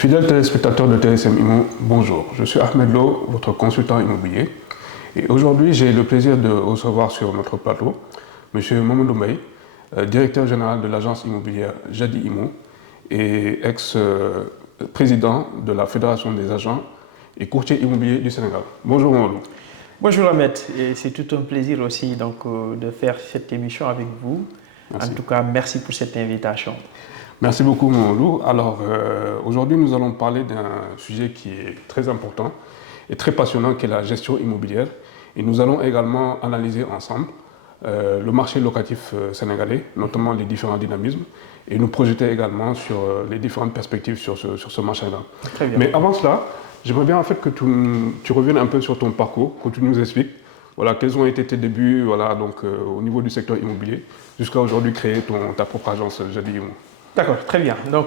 Fidèles téléspectateurs de TSM Immo, bonjour. Je suis Ahmed Lo, votre consultant immobilier. Et aujourd'hui, j'ai le plaisir de recevoir sur notre plateau M. Mamadou Mbaye, directeur général de l'agence immobilière Jadi Immo et ex-président de la Fédération des agents et courtiers immobiliers du Sénégal. Bonjour Mamadou. Bonjour Ahmed, c'est tout un plaisir aussi de faire cette émission avec vous. Merci. En tout cas, merci pour cette invitation. Merci beaucoup Mamadou. Alors aujourd'hui nous allons parler d'un sujet qui est très important et très passionnant qui est la gestion immobilière. Et nous allons également analyser ensemble le marché locatif sénégalais, notamment les différents dynamismes, et nous projeter également sur les différentes perspectives sur ce marché-là. Très bien. Mais avant cela, j'aimerais bien en fait que tu reviennes un peu sur ton parcours, que tu nous expliques voilà, quels ont été tes débuts voilà, donc, au niveau du secteur immobilier, jusqu'à aujourd'hui créer ta propre agence Jadi Immo. D'accord, très bien. Donc,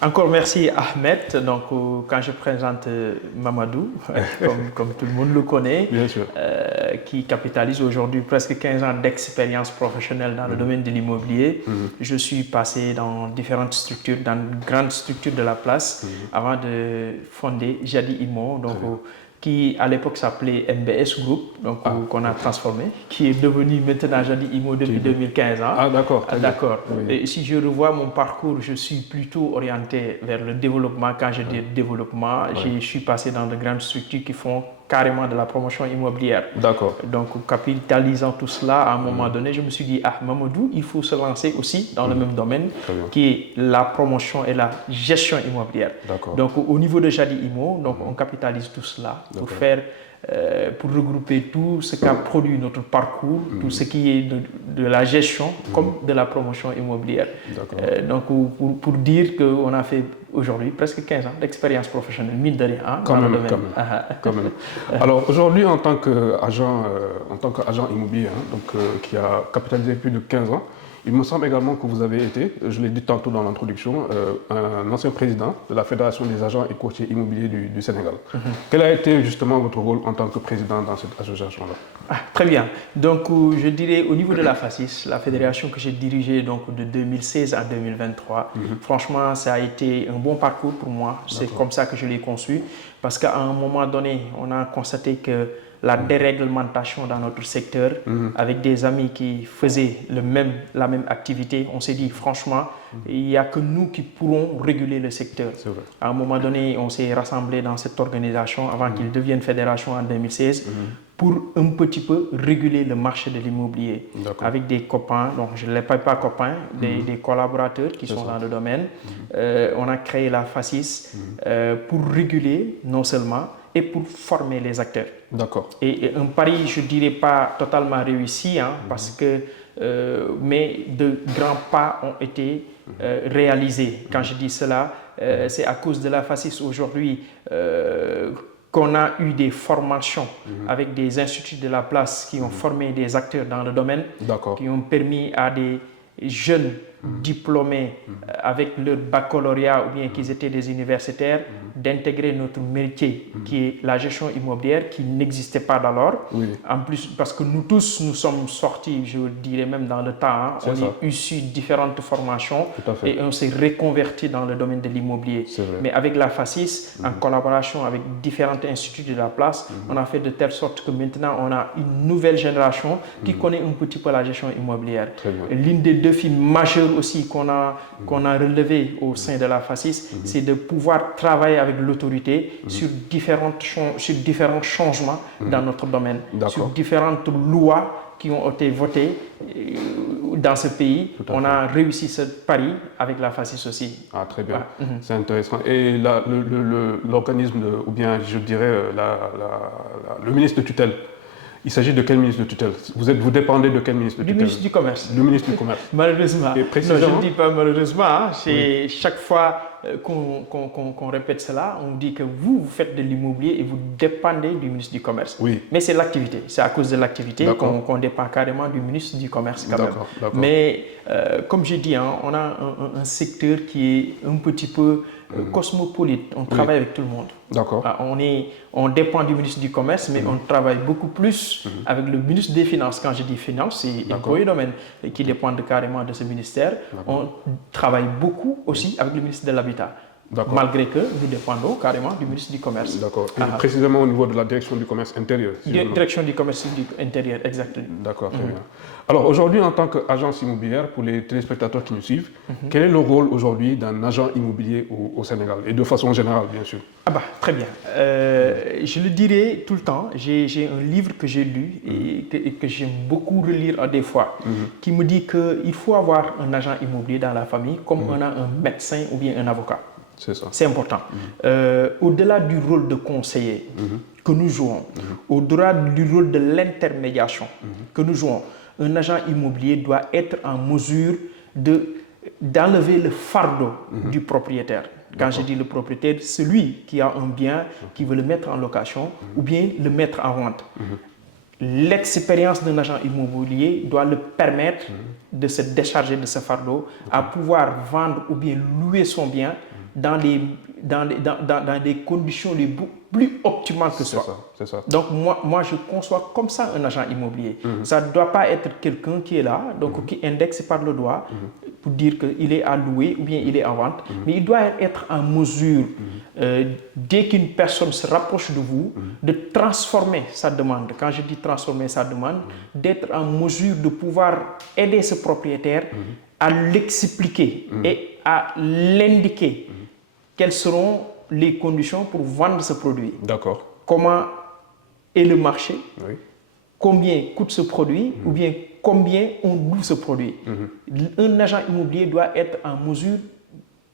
encore merci Ahmed. Donc, quand je présente Mamadou, comme tout le monde le connaît, bien sûr. Qui capitalise aujourd'hui presque 15 ans d'expérience professionnelle dans le domaine de l'immobilier. Je suis passé dans différentes structures, dans de grandes structures de la place, avant de fonder Jadi Immo. Donc, qui à l'époque s'appelait MBS Group, donc qu'on a transformé, qui est devenu maintenant Jadi Immo depuis 2015 ans. Ah d'accord. D'accord. Oui. Et si je revois mon parcours, je suis plutôt orienté vers le développement. Quand je dis développement, je suis passé dans de grandes structures qui font carrément de la promotion immobilière. D'accord. Donc, capitalisant tout cela, à un moment donné, je me suis dit, ah, Mamadou, il faut se lancer aussi dans le même domaine, qui est la promotion et la gestion immobilière. Donc, au niveau de Jadi Immo, donc, on capitalise tout cela pour faire, pour regrouper tout ce qu'a produit notre parcours, tout ce qui est de la gestion comme de la promotion immobilière. Donc, pour dire qu'on a fait aujourd'hui presque 15 ans d'expérience professionnelle, mine de rien, quand même. Alors aujourd'hui, en tant qu'agent immobilier, qui a capitalisé plus de 15 ans, il me semble également que vous avez été, je l'ai dit tantôt dans l'introduction, un ancien président de la Fédération des agents et courtiers immobiliers du Sénégal. Quel a été justement votre rôle en tant que président dans cette association-là? Très bien. Donc je dirais au niveau de la FACIS, la fédération que j'ai dirigée donc, de 2016 à 2023, franchement ça a été un bon parcours pour moi. C'est comme ça que je l'ai conçu. Parce qu'à un moment donné, on a constaté que la déréglementation dans notre secteur, avec des amis qui faisaient la même activité, on s'est dit franchement, il n'y a que nous qui pourrons réguler le secteur. À un moment donné, on s'est rassemblés dans cette organisation avant qu'il devienne fédération en 2016 pour un petit peu réguler le marché de l'immobilier. Avec des copains, donc je ne les paye pas copains, des collaborateurs qui sont dans le domaine. On a créé la FACIS pour réguler non seulement, et pour former les acteurs. D'accord. Et un pari, je ne dirais pas totalement réussi, parce que, mais de grands pas ont été réalisés. Quand je dis cela, c'est à cause de la FACIS aujourd'hui qu'on a eu des formations avec des instituts de la place qui ont formé des acteurs dans le domaine, qui ont permis à des jeunes diplômés avec leur baccalauréat ou bien qu'ils étaient des universitaires d'intégrer notre métier qui est la gestion immobilière qui n'existait pas d'alors. En plus, parce que nous tous, nous sommes sortis, je dirais même dans le temps, on est issus de différentes formations et on s'est reconverti dans le domaine de l'immobilier. Mais avec la FACIS, en collaboration avec différents instituts de la place, on a fait de telle sorte que maintenant on a une nouvelle génération qui connaît un petit peu la gestion immobilière. L'une des défis majeurs aussi qu'on a relevé au sein de la FACIS, c'est de pouvoir travailler avec l'autorité sur différents changements dans notre domaine, sur différentes lois qui ont été votées dans ce pays. On a réussi ce pari avec la FACIS aussi. Ah, très bien, c'est intéressant. Et l'organisme, ou bien je dirais le ministre de tutelle, il s'agit de quel ministre de tutelle? Vous dépendez de quel ministre de tutelle? Du ministre du Commerce. Le ministre du Commerce. Malheureusement. Et précisément, non, je ne dis pas malheureusement. C'est chaque fois qu'on répète cela, on dit que vous faites de l'immobilier et vous dépendez du ministre du Commerce. Mais c'est l'activité. C'est à cause de l'activité qu'on dépend carrément du ministre du Commerce. Mais comme je dis, on a un secteur qui est un petit peu cosmopolite. On travaille avec tout le monde. On dépend du ministre du Commerce, mais on travaille beaucoup plus avec le ministre des Finances. Quand je dis Finances, c'est impôts et domaines qui dépendent carrément de ce ministère. On travaille beaucoup aussi avec le ministre de l'Habitat. malgré que nous dépendons carrément du ministre du Commerce. D'accord. Et précisément au niveau de la direction du commerce intérieur. Direction du commerce intérieur, exactement. D'accord, très bien. Alors aujourd'hui, en tant qu'agence immobilière, pour les téléspectateurs qui nous suivent, quel est le rôle aujourd'hui d'un agent immobilier au Sénégal et de façon générale, bien sûr? Très bien. Je le dirai tout le temps. J'ai un livre que j'ai lu et que j'aime beaucoup relire des fois, qui me dit qu'il faut avoir un agent immobilier dans la famille comme on a un médecin ou bien un avocat. C'est ça. C'est important. Au-delà du rôle de conseiller que nous jouons, au-delà du rôle de l'intermédiation que nous jouons, un agent immobilier doit être en mesure d'enlever le fardeau du propriétaire. Quand je dis le propriétaire, celui qui a un bien, qui veut le mettre en location ou bien le mettre en vente. L'expérience d'un agent immobilier doit le permettre de se décharger de ce fardeau, à pouvoir vendre ou bien louer son bien dans des conditions les plus optimales que ce soit. C'est ça. Donc moi, je conçois comme ça un agent immobilier. Ça ne doit pas être quelqu'un qui est là, donc qui indexe par le doigt pour dire qu'il est à louer ou bien il est en vente, mais il doit être en mesure, dès qu'une personne se rapproche de vous, de transformer sa demande. Quand je dis transformer sa demande, d'être en mesure de pouvoir aider ce propriétaire à l'expliquer et à l'indiquer quelles seront les conditions pour vendre ce produit. D'accord. Comment est le marché, oui. Combien coûte ce produit ou bien combien on loue ce produit. Un agent immobilier doit être en mesure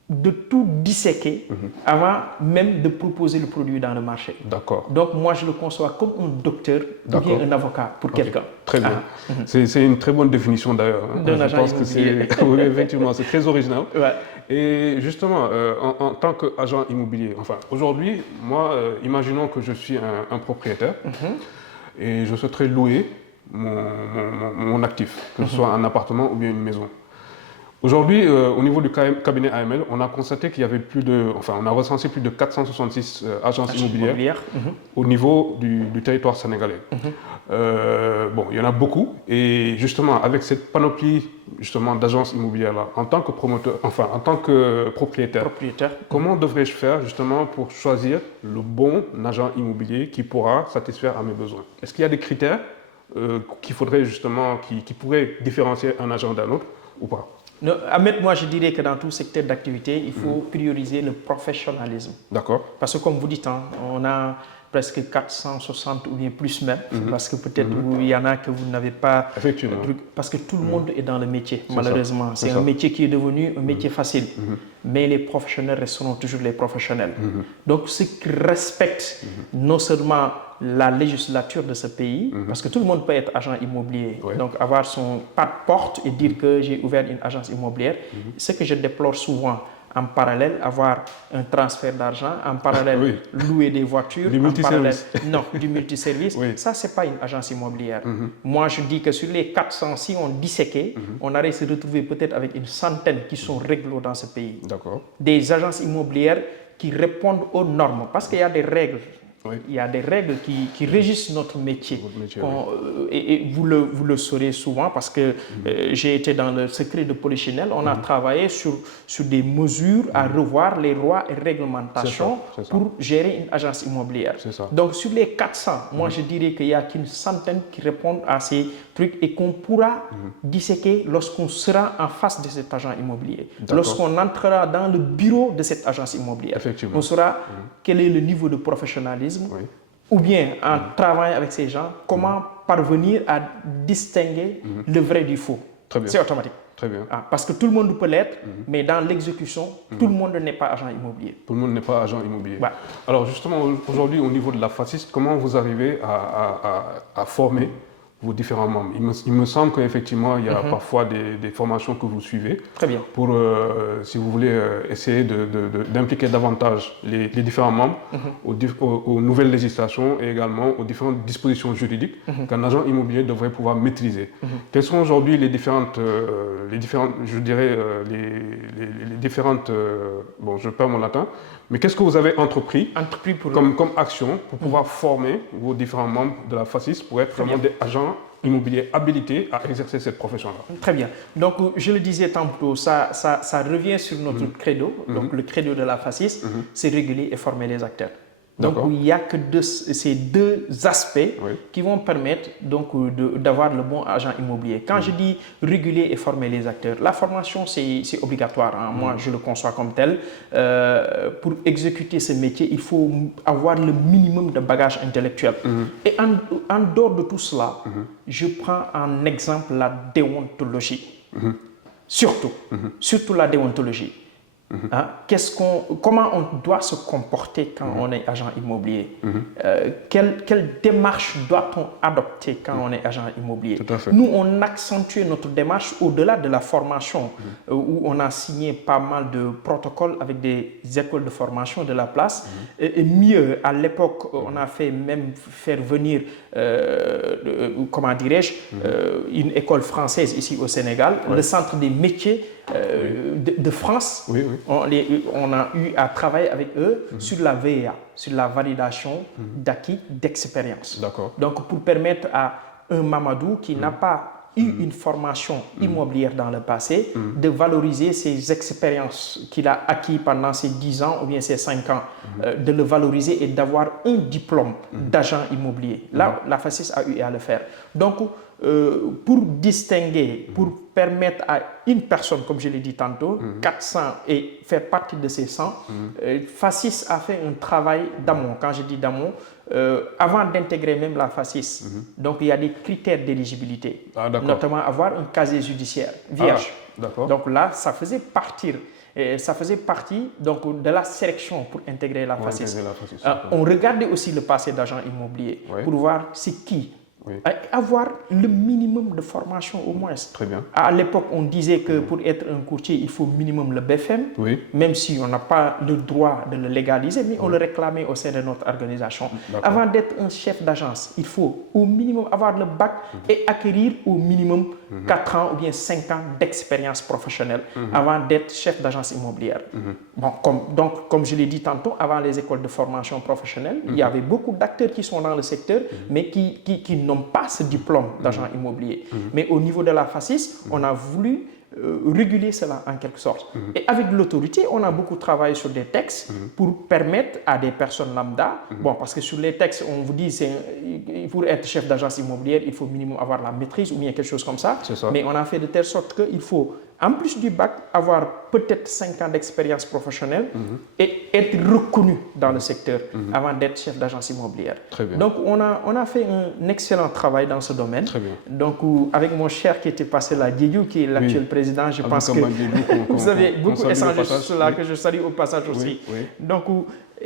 de tout disséquer avant même de proposer le produit dans le marché. D'accord. Donc moi je le conçois comme un docteur ou bien un avocat pour quelqu'un. Très bien. C'est une très bonne définition d'ailleurs. D'un agent immobilier. Oui, effectivement, c'est très original. Ouais. Et justement, en tant qu'agent immobilier, enfin aujourd'hui, moi, imaginons que je suis un propriétaire et je souhaiterais louer mon actif, que ce soit un appartement ou bien une maison. Aujourd'hui, au niveau du cabinet AML, on a constaté qu'il y avait on a recensé plus de 466 agences immobilières au niveau du territoire sénégalais. Il y en a beaucoup. Et justement, avec cette panoplie d'agences immobilières-là, en tant que promoteur, en tant que propriétaire, comment devrais-je faire justement pour choisir le bon agent immobilier qui pourra satisfaire à mes besoins? Est-ce qu'il y a des critères qu'il faudrait justement, qui pourraient différencier un agent d'un autre ou pas? Non, Ahmed, moi je dirais que dans tout secteur d'activité, il faut prioriser le professionnalisme. D'accord. Parce que comme vous dites, on a presque 460 ou bien plus même, parce que peut-être il y en a que vous n'avez pas. Effectivement. Parce que tout le monde est dans le métier, C'est malheureusement. C'est un métier qui est devenu un métier facile. Mais les professionnels resteront toujours les professionnels. Donc ceux qui respectent non seulement la législature de ce pays, parce que tout le monde peut être agent immobilier, donc avoir son pas de porte et dire que j'ai ouvert une agence immobilière, ce que je déplore souvent. En parallèle, avoir un transfert d'argent, en parallèle, louer des voitures, du multiservice. Du multiservice. Ça, ce n'est pas une agence immobilière. Moi, je dis que sur les 400, si on disséquait, on allait se retrouver peut-être avec une centaine qui sont réglo dans ce pays. D'accord. Des agences immobilières qui répondent aux normes, parce qu'il y a des règles. Il y a des règles qui régissent notre métier. Et vous le saurez souvent parce que j'ai été dans le secret de Polichinelle. On a travaillé sur des mesures à revoir les lois et réglementations pour gérer une agence immobilière. Donc sur les 400, moi je dirais qu'il n'y a qu'une centaine qui répondent à ces trucs et qu'on pourra disséquer lorsqu'on sera en face de cet agent immobilier. Lorsqu'on entrera dans le bureau de cette agence immobilière, on saura quel est le niveau de professionnalisme. Ou bien en travaillant avec ces gens, comment parvenir à distinguer le vrai du faux. C'est automatique. Très bien. Parce que tout le monde peut l'être, mais dans l'exécution, tout le monde n'est pas agent immobilier. Tout le monde n'est pas agent immobilier. Alors justement, aujourd'hui, au niveau de la FACIS, comment vous arrivez à former vos différents membres? Il me semble qu'effectivement, il y a parfois des formations que vous suivez. Très bien. Pour, si vous voulez, essayer d'impliquer davantage les différents membres aux nouvelles législations et également aux différentes dispositions juridiques qu'un agent immobilier devrait pouvoir maîtriser. Quelles sont aujourd'hui les différentes, je dirais, les différentes, bon, je perds mon latin, mais qu'est-ce que vous avez entrepris comme action pour pouvoir former vos différents membres de la FACIS pour être vraiment des agents immobilier habilité à exercer cette profession-là. Très bien. Donc, je le disais tantôt, ça revient sur notre credo. Donc, le credo de la FACIS, c'est réguler et former les acteurs. Donc, il n'y a que ces deux aspects qui vont permettre d'avoir le bon agent immobilier. Quand je dis réguler et former les acteurs, la formation, c'est obligatoire. Hein. Moi, je le conçois comme tel. Pour exécuter ce métier, il faut avoir le minimum de bagage intellectuel. Et en dehors de tout cela, je prends en exemple la déontologie. Surtout la déontologie. Hein? Comment on doit se comporter quand on est agent immobilier? Quelle démarche doit-on adopter quand on est agent immobilier? Nous, on accentue notre démarche au-delà de la formation, où on a signé pas mal de protocoles avec des écoles de formation de la place. Et mieux, à l'époque, on a fait même faire venir, comment dirais-je, une école française ici au Sénégal, le centre des métiers de France. On a eu à travailler avec eux sur la VEA, sur la validation d'acquis d'expérience. Donc, pour permettre à un Mamadou qui n'a pas eu une formation immobilière dans le passé, de valoriser ses expériences qu'il a acquises pendant ces 10 ans ou bien ces 5 ans, de le valoriser et d'avoir un diplôme d'agent immobilier. Là, la FACIS a eu à le faire. Donc, pour distinguer, pour permettre à une personne, comme je l'ai dit tantôt, 400 et faire partie de ces 100, FACIS a fait un travail d'amont. Quand je dis d'amont, avant d'intégrer même la FACIS, donc il y a des critères d'éligibilité, notamment avoir un casier judiciaire vierge. Donc là, ça faisait partie donc, de la sélection pour intégrer la FACIS. On regardait aussi le passé d'agent immobilier pour voir c'est qui. Avoir le minimum de formation au moins. Très bien. À l'époque, on disait que pour être un courtier, il faut minimum le BFM, même si on n'a pas le droit de le légaliser, mais on le réclamait au sein de notre organisation. Avant d'être un chef d'agence, il faut au minimum avoir le bac et acquérir au minimum 4 ans ou bien 5 ans d'expérience professionnelle avant d'être chef d'agence immobilière. Bon, comme je l'ai dit tantôt, avant les écoles de formation professionnelle, il y avait beaucoup d'acteurs qui sont dans le secteur, mais qui n'ont pas ce diplôme d'agent immobilier. Mais au niveau de la FACIS, on a voulu réguler cela en quelque sorte. Et avec l'autorité, on a beaucoup travaillé sur des textes pour permettre à des personnes lambda, bon, parce que sur les textes, on vous dit, pour être chef d'agence immobilière, il faut minimum avoir la maîtrise ou bien quelque chose comme ça. Mais on a fait de telle sorte qu'il faut, en plus du bac, avoir peut-être 5 ans d'expérience professionnelle et être reconnu dans le secteur avant d'être chef d'agence immobilière. Donc, on a fait un excellent travail dans ce domaine. Donc, avec mon cher qui était passé là, Diédiou, qui est l'actuel président, je pense que vous avez beaucoup échangé sur cela, que je salue au passage aussi. Donc,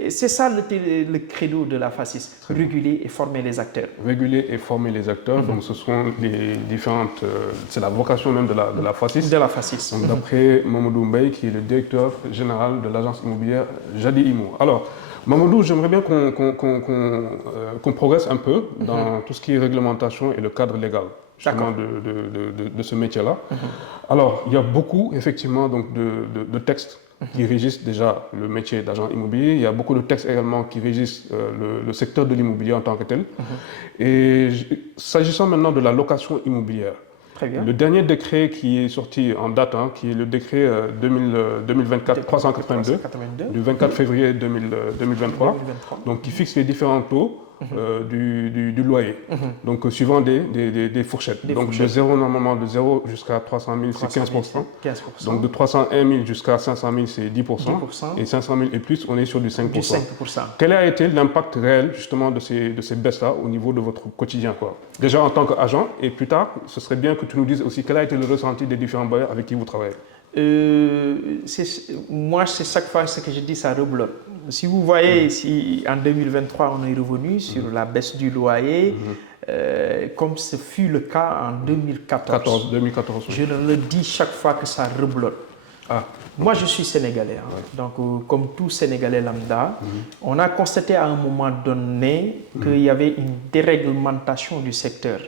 c'est ça le credo de la FACIS, réguler et former les acteurs. Réguler et former les acteurs, donc ce sont les différentes... c'est la vocation même de la FACIS. De la FACIS. Donc d'après Mamadou Mbaye, qui est le directeur général de l'agence immobilière Jadi Imo. Alors, Mamadou, j'aimerais bien qu'on progresse un peu dans tout ce qui est réglementation et le cadre légal justement de ce métier-là. Alors, il y a beaucoup, effectivement, donc, de textes qui régissent déjà le métier d'agent immobilier. Il y a beaucoup de textes également qui régissent le secteur de l'immobilier en tant que tel. Et s'agissant maintenant de la location immobilière, le dernier décret qui est sorti en date, qui est le décret 2024-382 du 24 février 2023, donc qui fixe les différents taux du loyer, donc suivant des fourchettes. Donc de 0 normalement de 0 jusqu'à 300 000 c'est 15%. Donc de 301 000 jusqu'à 500 000 c'est 10%. Et 500 000 et plus on est sur du 5%. Quel a été l'impact réel justement de ces baisses-là au niveau de votre quotidien, quoi? Déjà en tant qu'agent, et plus tard, ce serait bien que tu nous dises aussi quel a été le ressenti des différents bailleurs avec qui vous travaillez. Moi, c'est chaque fois ce que je dis, ça reblote. Si vous voyez, si en 2023, on est revenu sur la baisse du loyer, comme ce fut le cas en 2014. 2014 Je le dis chaque fois que ça reblote. Moi, je suis sénégalais. Donc, comme tout Sénégalais lambda, on a constaté à un moment donné qu'il y avait une déréglementation du secteur.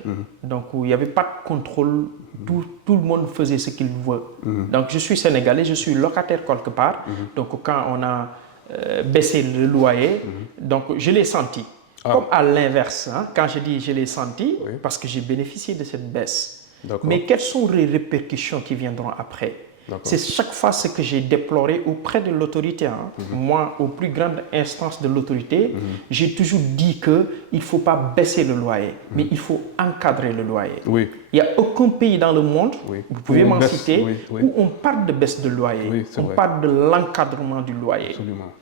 Donc, il n'y avait pas de contrôle. Tout le monde faisait ce qu'il veut. Donc, je suis sénégalais, je suis locataire quelque part. Donc, quand on a baissé le loyer, donc je l'ai senti. Comme à l'inverse, hein, quand je dis je l'ai senti, Oui. parce que j'ai bénéficié de cette baisse. D'accord. Mais quelles sont les répercussions qui viendront après? D'accord. C'est chaque fois ce que j'ai déploré auprès de l'autorité. Hein. Moi, aux plus grandes instances de l'autorité, j'ai toujours dit qu'il ne faut pas baisser le loyer, mais il faut encadrer le loyer. Oui. Il n'y a aucun pays dans le monde, Oui. vous pouvez Où on m'en baisse, citer, oui, oui. où on parle de baisse de loyer, Oui, c'est on vrai. parle de l'encadrement du loyer. Absolument.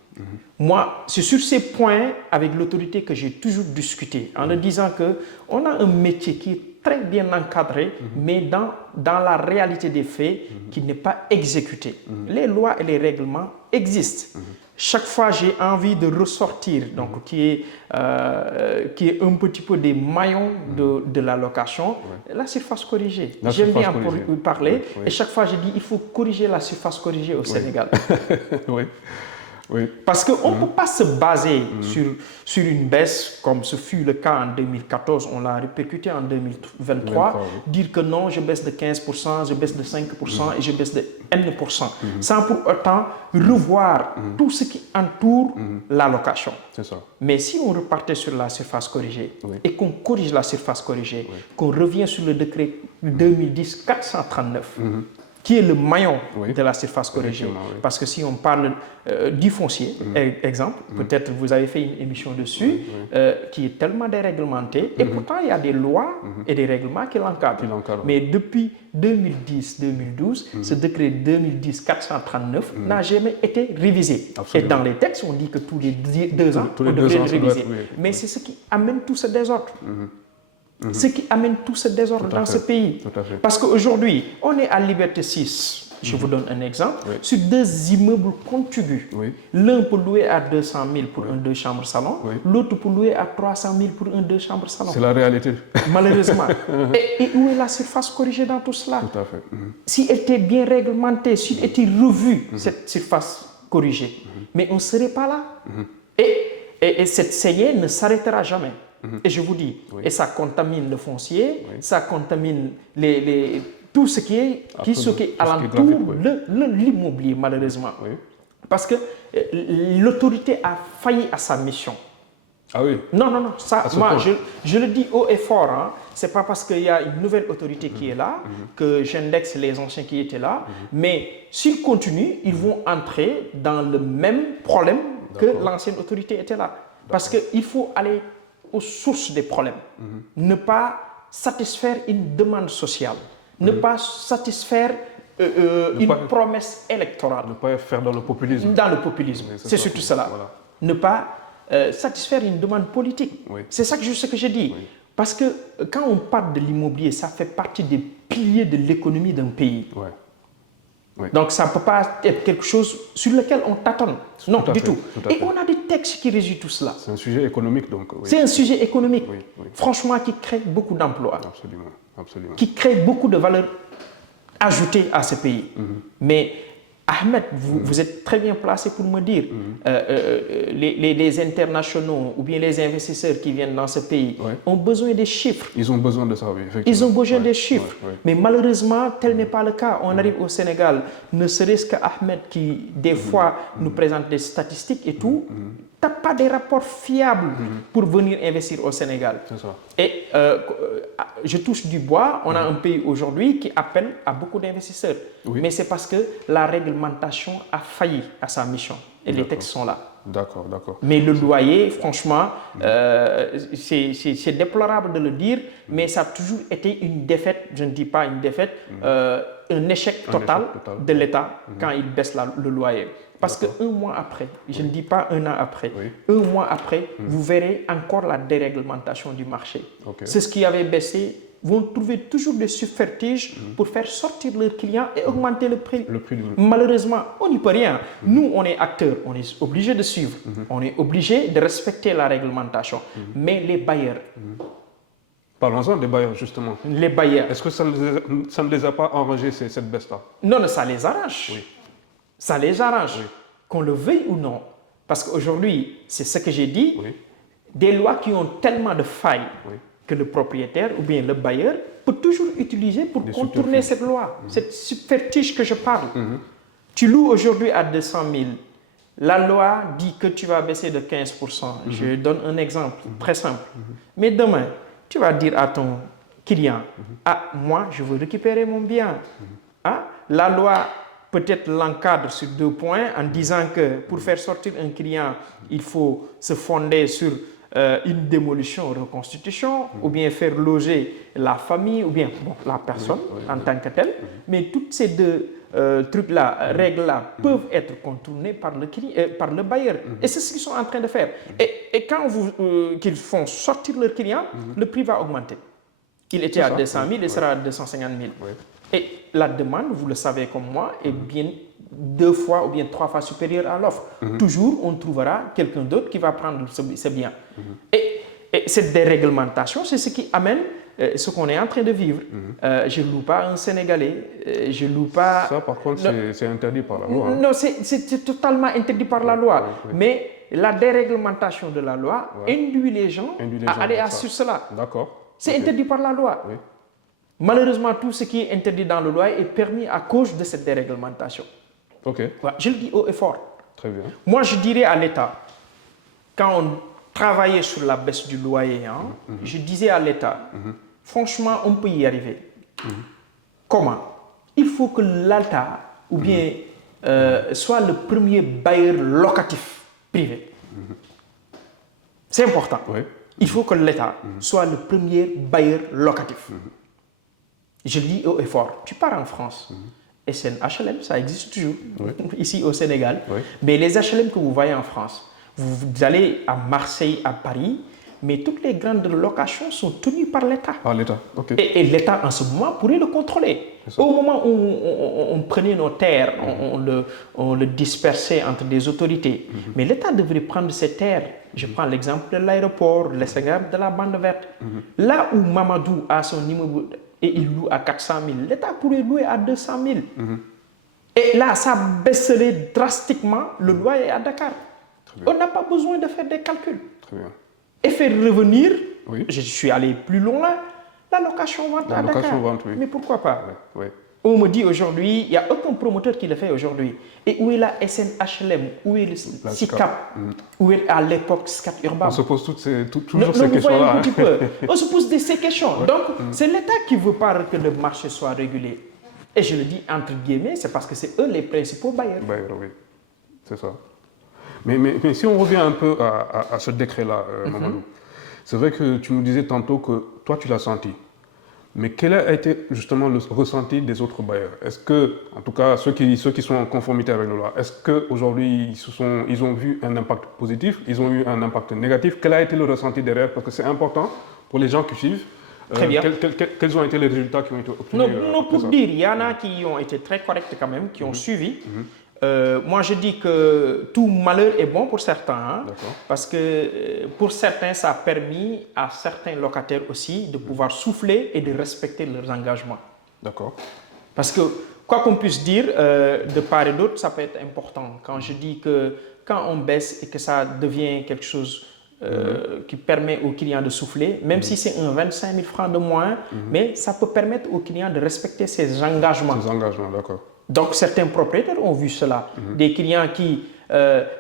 Moi, c'est sur ces points avec l'autorité que j'ai toujours discuté, en leur disant qu'on a un métier qui est très bien encadré, mais dans la réalité des faits, qui n'est pas exécuté. Les lois et les règlements existent. Chaque fois, j'ai envie de ressortir, donc qui est un petit peu des maillons de la location, la surface corrigée. J'aime bien en parler, et chaque fois, je dis il faut corriger la surface corrigée au Sénégal. Oui. Oui. Parce qu'on ne peut pas se baser sur une baisse, comme ce fut le cas en 2014, on l'a répercuté en 2023, dire que non, je baisse de 15%, je baisse de 5% et je baisse de N%, sans pour autant revoir tout ce qui entoure la location. C'est ça. Mais si on repartait sur la surface corrigée et qu'on corrige la surface corrigée, qu'on revient sur le décret 2010-439, qui est le maillon de la surface corrigée. Parce que si on parle du foncier, exemple, peut-être vous avez fait une émission dessus, qui est tellement déréglementée, et pourtant il y a des lois et des règlements qui l'encadrent. Mais depuis 2010-2012, ce décret 2010-439 n'a jamais été révisé. Absolument. Et dans les textes, on dit que tous les 2 ans, on devrait le réviser. Mais c'est ce qui amène tout ce désordre. Ce qui amène tout ce désordre dans ce pays. Parce qu'aujourd'hui, on est à Liberté 6. Je vous donne un exemple. Sur 2 immeubles contigus, l'un peut louer à 200 000 pour un 2 chambres salon, l'autre peut louer à 300 000 pour un 2 chambres salon. C'est la réalité. Malheureusement. Et où est la surface corrigée dans tout cela? Tout à fait. Si elle était bien réglementée, si elle était revue, cette surface corrigée, mais on ne serait pas là. Et cette saignée ne s'arrêtera jamais. Et je vous dis, et ça contamine le foncier, ça contamine tout ce qui est alentour l'immobilier, malheureusement. Parce que l'autorité a failli à sa mission. Ah oui. Non, ça, moi, je le dis haut et fort. Hein. Ce n'est pas parce qu'il y a une nouvelle autorité qui est là que j'indexe les anciens qui étaient là. Mais s'ils continuent, ils vont entrer dans le même problème que l'ancienne autorité était là. Parce qu'il faut aller aux sources des problèmes. Ne pas satisfaire une demande sociale. Ne pas satisfaire une promesse électorale. Ne pas faire dans le populisme. Dans le populisme. C'est surtout cela. Voilà. Ne pas satisfaire une demande politique. C'est ça ce que je dis. Parce que quand on parle de l'immobilier, ça fait partie des piliers de l'économie d'un pays. Donc ça ne peut pas être quelque chose sur lequel on tâtonne. Non, du tout. Et on a des textes qui régissent tout cela. C'est un sujet économique donc. C'est un sujet économique, franchement, qui crée beaucoup d'emplois. Absolument. Absolument. Qui crée beaucoup de valeur ajoutée à ce pays. Mais Ahmed, vous êtes très bien placé pour me dire, les internationaux ou bien les investisseurs qui viennent dans ce pays ont besoin des chiffres. Ils ont besoin de ça, oui. Ils ont besoin des chiffres. Mais malheureusement, tel n'est pas le cas. On arrive au Sénégal, ne serait-ce qu'Ahmed qui, des fois, nous présente des statistiques et tout, tu n'as pas des rapports fiables pour venir investir au Sénégal. C'est ça. Et je touche du bois, on a un pays aujourd'hui qui appelle à beaucoup d'investisseurs. Mais c'est parce que la réglementation a failli à sa mission. Et les textes sont là. D'accord, d'accord. Mais le loyer, franchement, c'est déplorable de le dire, mais ça a toujours été une défaite, je ne dis pas une défaite, un échec total de l'État quand il baisse le loyer. Parce qu'un mois après, je ne dis pas un an après, un mois après, vous verrez encore la déréglementation du marché. C'est ce qui avait baissé, vont trouver toujours des subterfuges pour faire sortir leurs clients et augmenter le prix. Malheureusement, on n'y peut rien. Nous, on est acteurs, on est obligé de suivre, on est obligé de respecter la réglementation. Mais les bailleurs... Parlons-en des bailleurs, justement. Les bailleurs... Est-ce que ça ne les a pas arrangés, cette baisse-là? Non, ça les arrange. Ça les arrange, qu'on le veuille ou non. Parce qu'aujourd'hui, c'est ce que j'ai dit, des lois qui ont tellement de failles que le propriétaire ou bien le bailleur peut toujours utiliser pour contourner cette loi, cette subterfuge que je parle. Tu loues aujourd'hui à 200 000 La loi dit que tu vas baisser de 15%. Je donne un exemple très simple. Mais demain, tu vas dire à ton client, ah, moi, je veux récupérer mon bien. Ah, la loi peut-être l'encadre sur 2 points en disant que pour faire sortir un client, il faut se fonder sur une démolition, reconstitution, ou bien faire loger la famille, ou bien la personne en tant que telle. Mais toutes ces deux trucs-là, règles-là, peuvent être contournées par le bailleur. Et c'est ce qu'ils sont en train de faire. Et quand qu'ils font sortir leur client, le prix va augmenter. Il était à 200 000, il sera à 250 000. Et la demande, vous le savez comme moi, est bien 2 fois ou bien 3 fois supérieure à l'offre. Toujours, on trouvera quelqu'un d'autre qui va prendre ce bien. Et cette déréglementation, c'est ce qui amène ce qu'on est en train de vivre. Je ne loue pas un Sénégalais, je ne loue pas... Ça, par contre, c'est interdit par la loi. Non, c'est totalement interdit par la loi. Mais la déréglementation de la loi induit les gens à aller sur cela. D'accord. C'est interdit par la loi. Malheureusement, tout ce qui est interdit dans la loi est permis à cause de cette déréglementation. Je le dis haut et fort. Très bien. Moi, je dirais à l'État, quand on travaillait sur la baisse du loyer, je disais à l'État, franchement, on peut y arriver. Comment? Il faut que l'État, ou bien, soit le premier bailleur locatif privé. C'est important. Il faut que l'État soit le premier bailleur locatif. Je le dis haut et fort. Tu pars en France, SNHLM, ça existe toujours, ici au Sénégal. Mais les HLM que vous voyez en France, vous allez à Marseille, à Paris, mais toutes les grandes locations sont tenues par l'État. Par l'État, Et l'État, en ce moment, pourrait le contrôler. Au moment où on prenait nos terres, on le dispersait entre des autorités. Mais l'État devrait prendre ces terres. Je prends l'exemple de l'aéroport, l'exemple de la bande verte. Là où Mamadou a son immeuble et il loue à 400 000, l'État pourrait louer à 200 000. Et là, ça baisserait drastiquement le loyer à Dakar. On n'a pas besoin de faire des calculs. Très bien. Et faire revenir, je suis allé plus loin, la location-vente à Dakar. Mais pourquoi pas? On me dit aujourd'hui, il n'y a aucun promoteur qui le fait aujourd'hui. Et où est la SNHLM? Où est le SICAP? Où est à l'époque SCAT Urbain? On se pose toujours ces questions-là. On se pose ces questions. Donc, c'est l'État qui ne veut pas que le marché soit régulé. Et je le dis entre guillemets, c'est parce que c'est eux les principaux bailleurs. Oui, c'est ça. Mais si on revient un peu à ce décret-là, Mamadou, c'est vrai que tu nous disais tantôt que toi, tu l'as senti. Mais quel a été justement le ressenti des autres bailleurs? Est-ce que, en tout cas, ceux qui sont en conformité avec la loi, est-ce qu'aujourd'hui, ils ont vu un impact positif, ils ont eu un impact négatif? Quel a été le ressenti derrière? Parce que c'est important pour les gens qui suivent. Très bien. Quels ont été les résultats qui ont été obtenus? Non, pour dire, il y en a qui ont été très corrects quand même, qui ont suivi. Moi, je dis que tout malheur est bon pour certains, parce que pour certains, ça a permis à certains locataires aussi de pouvoir souffler et de respecter leurs engagements. D'accord. Parce que, quoi qu'on puisse dire, de part et d'autre, ça peut être important. Quand je dis que quand on baisse et que ça devient quelque chose qui permet au client de souffler, même si c'est un 25 000 francs de moins, mais ça peut permettre au client de respecter ses engagements. Ses engagements, d'accord. Donc, certains propriétaires ont vu cela. Des clients qui...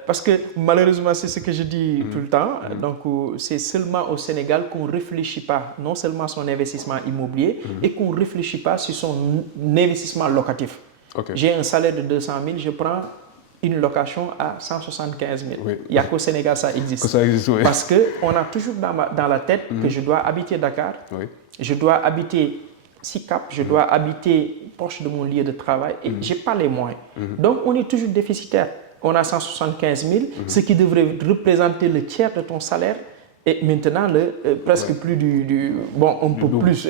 parce que malheureusement, c'est ce que je dis tout le temps. Donc, c'est seulement au Sénégal qu'on ne réfléchit pas, non seulement son investissement immobilier, et qu'on ne réfléchit pas sur son investissement locatif. J'ai un salaire de 200 000, je prends une location à 175 000. Il n'y a qu'au Sénégal ça existe. Que ça existe, Parce qu'on a toujours dans la tête que je dois habiter Dakar, je dois habiter SICAP, je dois habiter proche de mon lieu de travail et je n'ai pas les moyens. Donc, on est toujours déficitaire. On a 175 000, ce qui devrait représenter le tiers de ton salaire et maintenant presque plus un peu plus.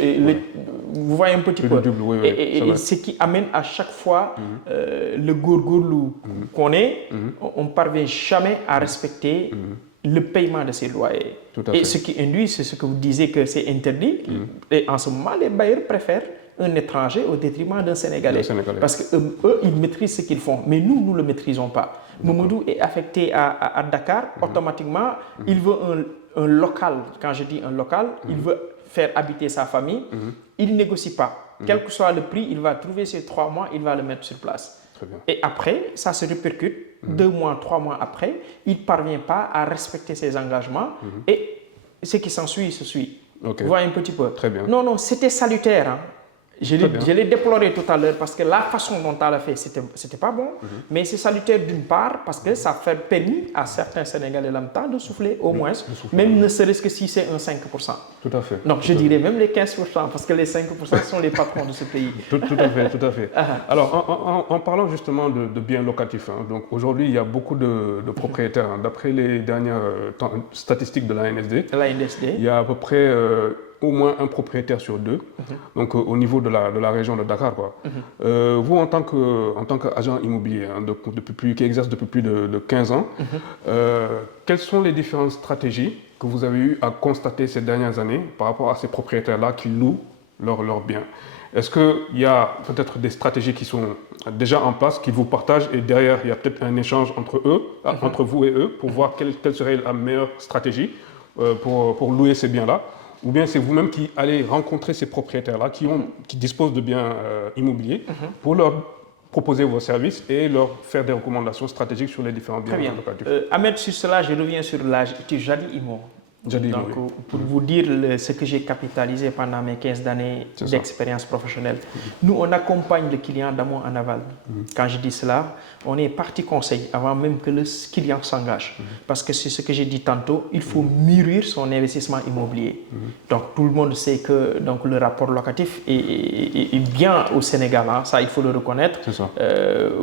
Vous voyez un petit peu. Et ce qui amène à chaque fois le gourgourlou qu'on est, on ne parvient jamais à respecter le paiement de ces loyers. Et ce qui induit, c'est ce que vous disiez que c'est interdit. Et en ce moment, les bailleurs préfèrent un étranger au détriment d'un Sénégalais. Parce qu'eux, ils maîtrisent ce qu'ils font. Mais nous, nous ne le maîtrisons pas. Mamadou est affecté à Dakar. Automatiquement, il veut un local. Quand je dis un local, il veut faire habiter sa famille. Il ne négocie pas. Quel que soit le prix, il va trouver ces 3 mois, il va le mettre sur place. Très bien. Et après, ça se répercute. 2 mois, 3 mois après, il ne parvient pas à respecter ses engagements et ce qui s'ensuit, se suit. Ok. Vous voyez un petit peu. Très bien. Non, non, c'était salutaire. Hein. Je l'ai déploré tout à l'heure parce que la façon dont elle a fait, c'était pas bon. Mais c'est salutaire d'une part parce que ça a permis à certains Sénégalais lambda de souffler au moins, même ne serait-ce que si c'est un 5%. Tout à fait. Donc je dirais même les 15% parce que les 5% sont les patrons de ce pays. Tout à fait, tout à fait. Alors, en parlant justement de biens locatifs, hein, donc aujourd'hui, il y a beaucoup de propriétaires. Hein. D'après les dernières statistiques de l'ANSD, il y a à peu près au moins un propriétaire sur 2, donc au niveau de la région de Dakar. Quoi. Vous, en tant qu'agent immobilier, hein, qui exerce depuis plus de 15 ans, quelles sont les différentes stratégies que vous avez eu à constater ces dernières années par rapport à ces propriétaires-là qui louent leurs biens? Est-ce qu'il y a peut-être des stratégies qui sont déjà en place, qu'ils vous partagent et derrière, il y a peut-être un échange entre vous et eux, pour voir quelle serait la meilleure stratégie pour louer ces biens-là? Ou bien c'est vous-même qui allez rencontrer ces propriétaires-là qui disposent de biens immobiliers pour leur proposer vos services et leur faire des recommandations stratégiques sur les différents biens locatifs? Ahmed, sur cela, je reviens sur Jadi Imo. Donc, pour vous dire ce que j'ai capitalisé pendant mes 15 années d'expérience professionnelle, nous, on accompagne le client d'amont en aval. Quand je dis cela, on est partie conseil avant même que le client s'engage. Parce que c'est ce que j'ai dit tantôt, il faut mûrir son investissement immobilier. Donc, tout le monde sait que donc, le rapport locatif est bien au Sénégal, hein, ça il faut le reconnaître.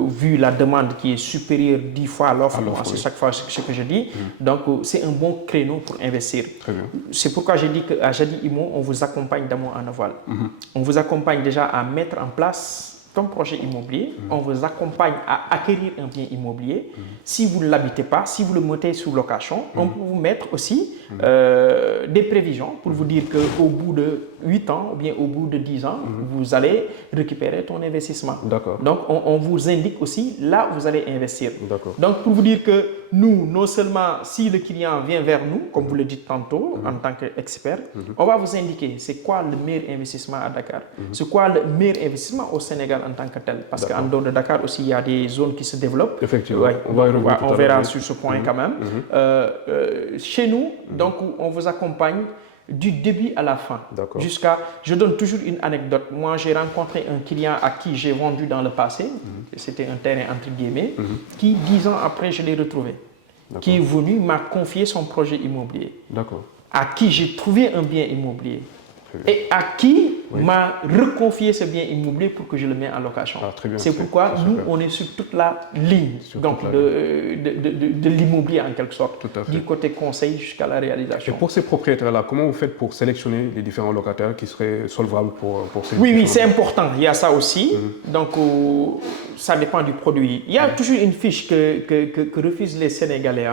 Vu la demande qui est supérieure 10 fois à l'offre, c'est chaque fois ce que je dis. Donc, c'est un bon créneau pour investir. C'est pourquoi j'ai dit qu'à Jadi Imo, on vous accompagne d'amont en aval. On vous accompagne déjà à mettre en place ton projet immobilier. On vous accompagne à acquérir un bien immobilier. Si vous ne l'habitez pas, si vous le mettez sous location, on peut vous mettre aussi des prévisions pour vous dire qu'au bout de 8 ans ou bien au bout de 10 ans, vous allez récupérer ton investissement. Donc, on vous indique aussi là où vous allez investir. Donc, pour vous dire que nous, non seulement si le client vient vers nous, comme vous le dites tantôt, en tant qu'expert, on va vous indiquer c'est quoi le meilleur investissement à Dakar, c'est quoi le meilleur investissement au Sénégal en tant que tel. Parce qu'en dehors de Dakar aussi, il y a des zones qui se développent. Effectivement. On verra sur ce point quand même. Chez nous, donc, on vous accompagne du début à la fin. Je donne toujours une anecdote. Moi, j'ai rencontré un client à qui j'ai vendu dans le passé. C'était un terrain entre guillemets, qui 10 ans après, je l'ai retrouvé. Qui est venu, m'a confié son projet immobilier. À qui j'ai trouvé un bien immobilier. Et à qui m'a reconfié ce bien immobilier pour que je le mette en location. C'est pourquoi nous, on est sur toute la ligne de l'immobilier en quelque sorte, du côté conseil jusqu'à la réalisation. Et pour ces propriétaires-là, comment vous faites pour sélectionner les différents locataires qui seraient solvables pour ces Oui, c'est important. Il y a ça aussi. Donc, ça dépend du produit. Il y a toujours une fiche que refusent les Sénégalais,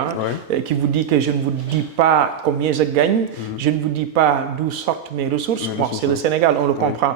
qui vous dit que je ne vous dis pas combien je gagne, je ne vous dis pas d'où sortent mes ressources. Bon, c'est le Sénégal, on le comprend.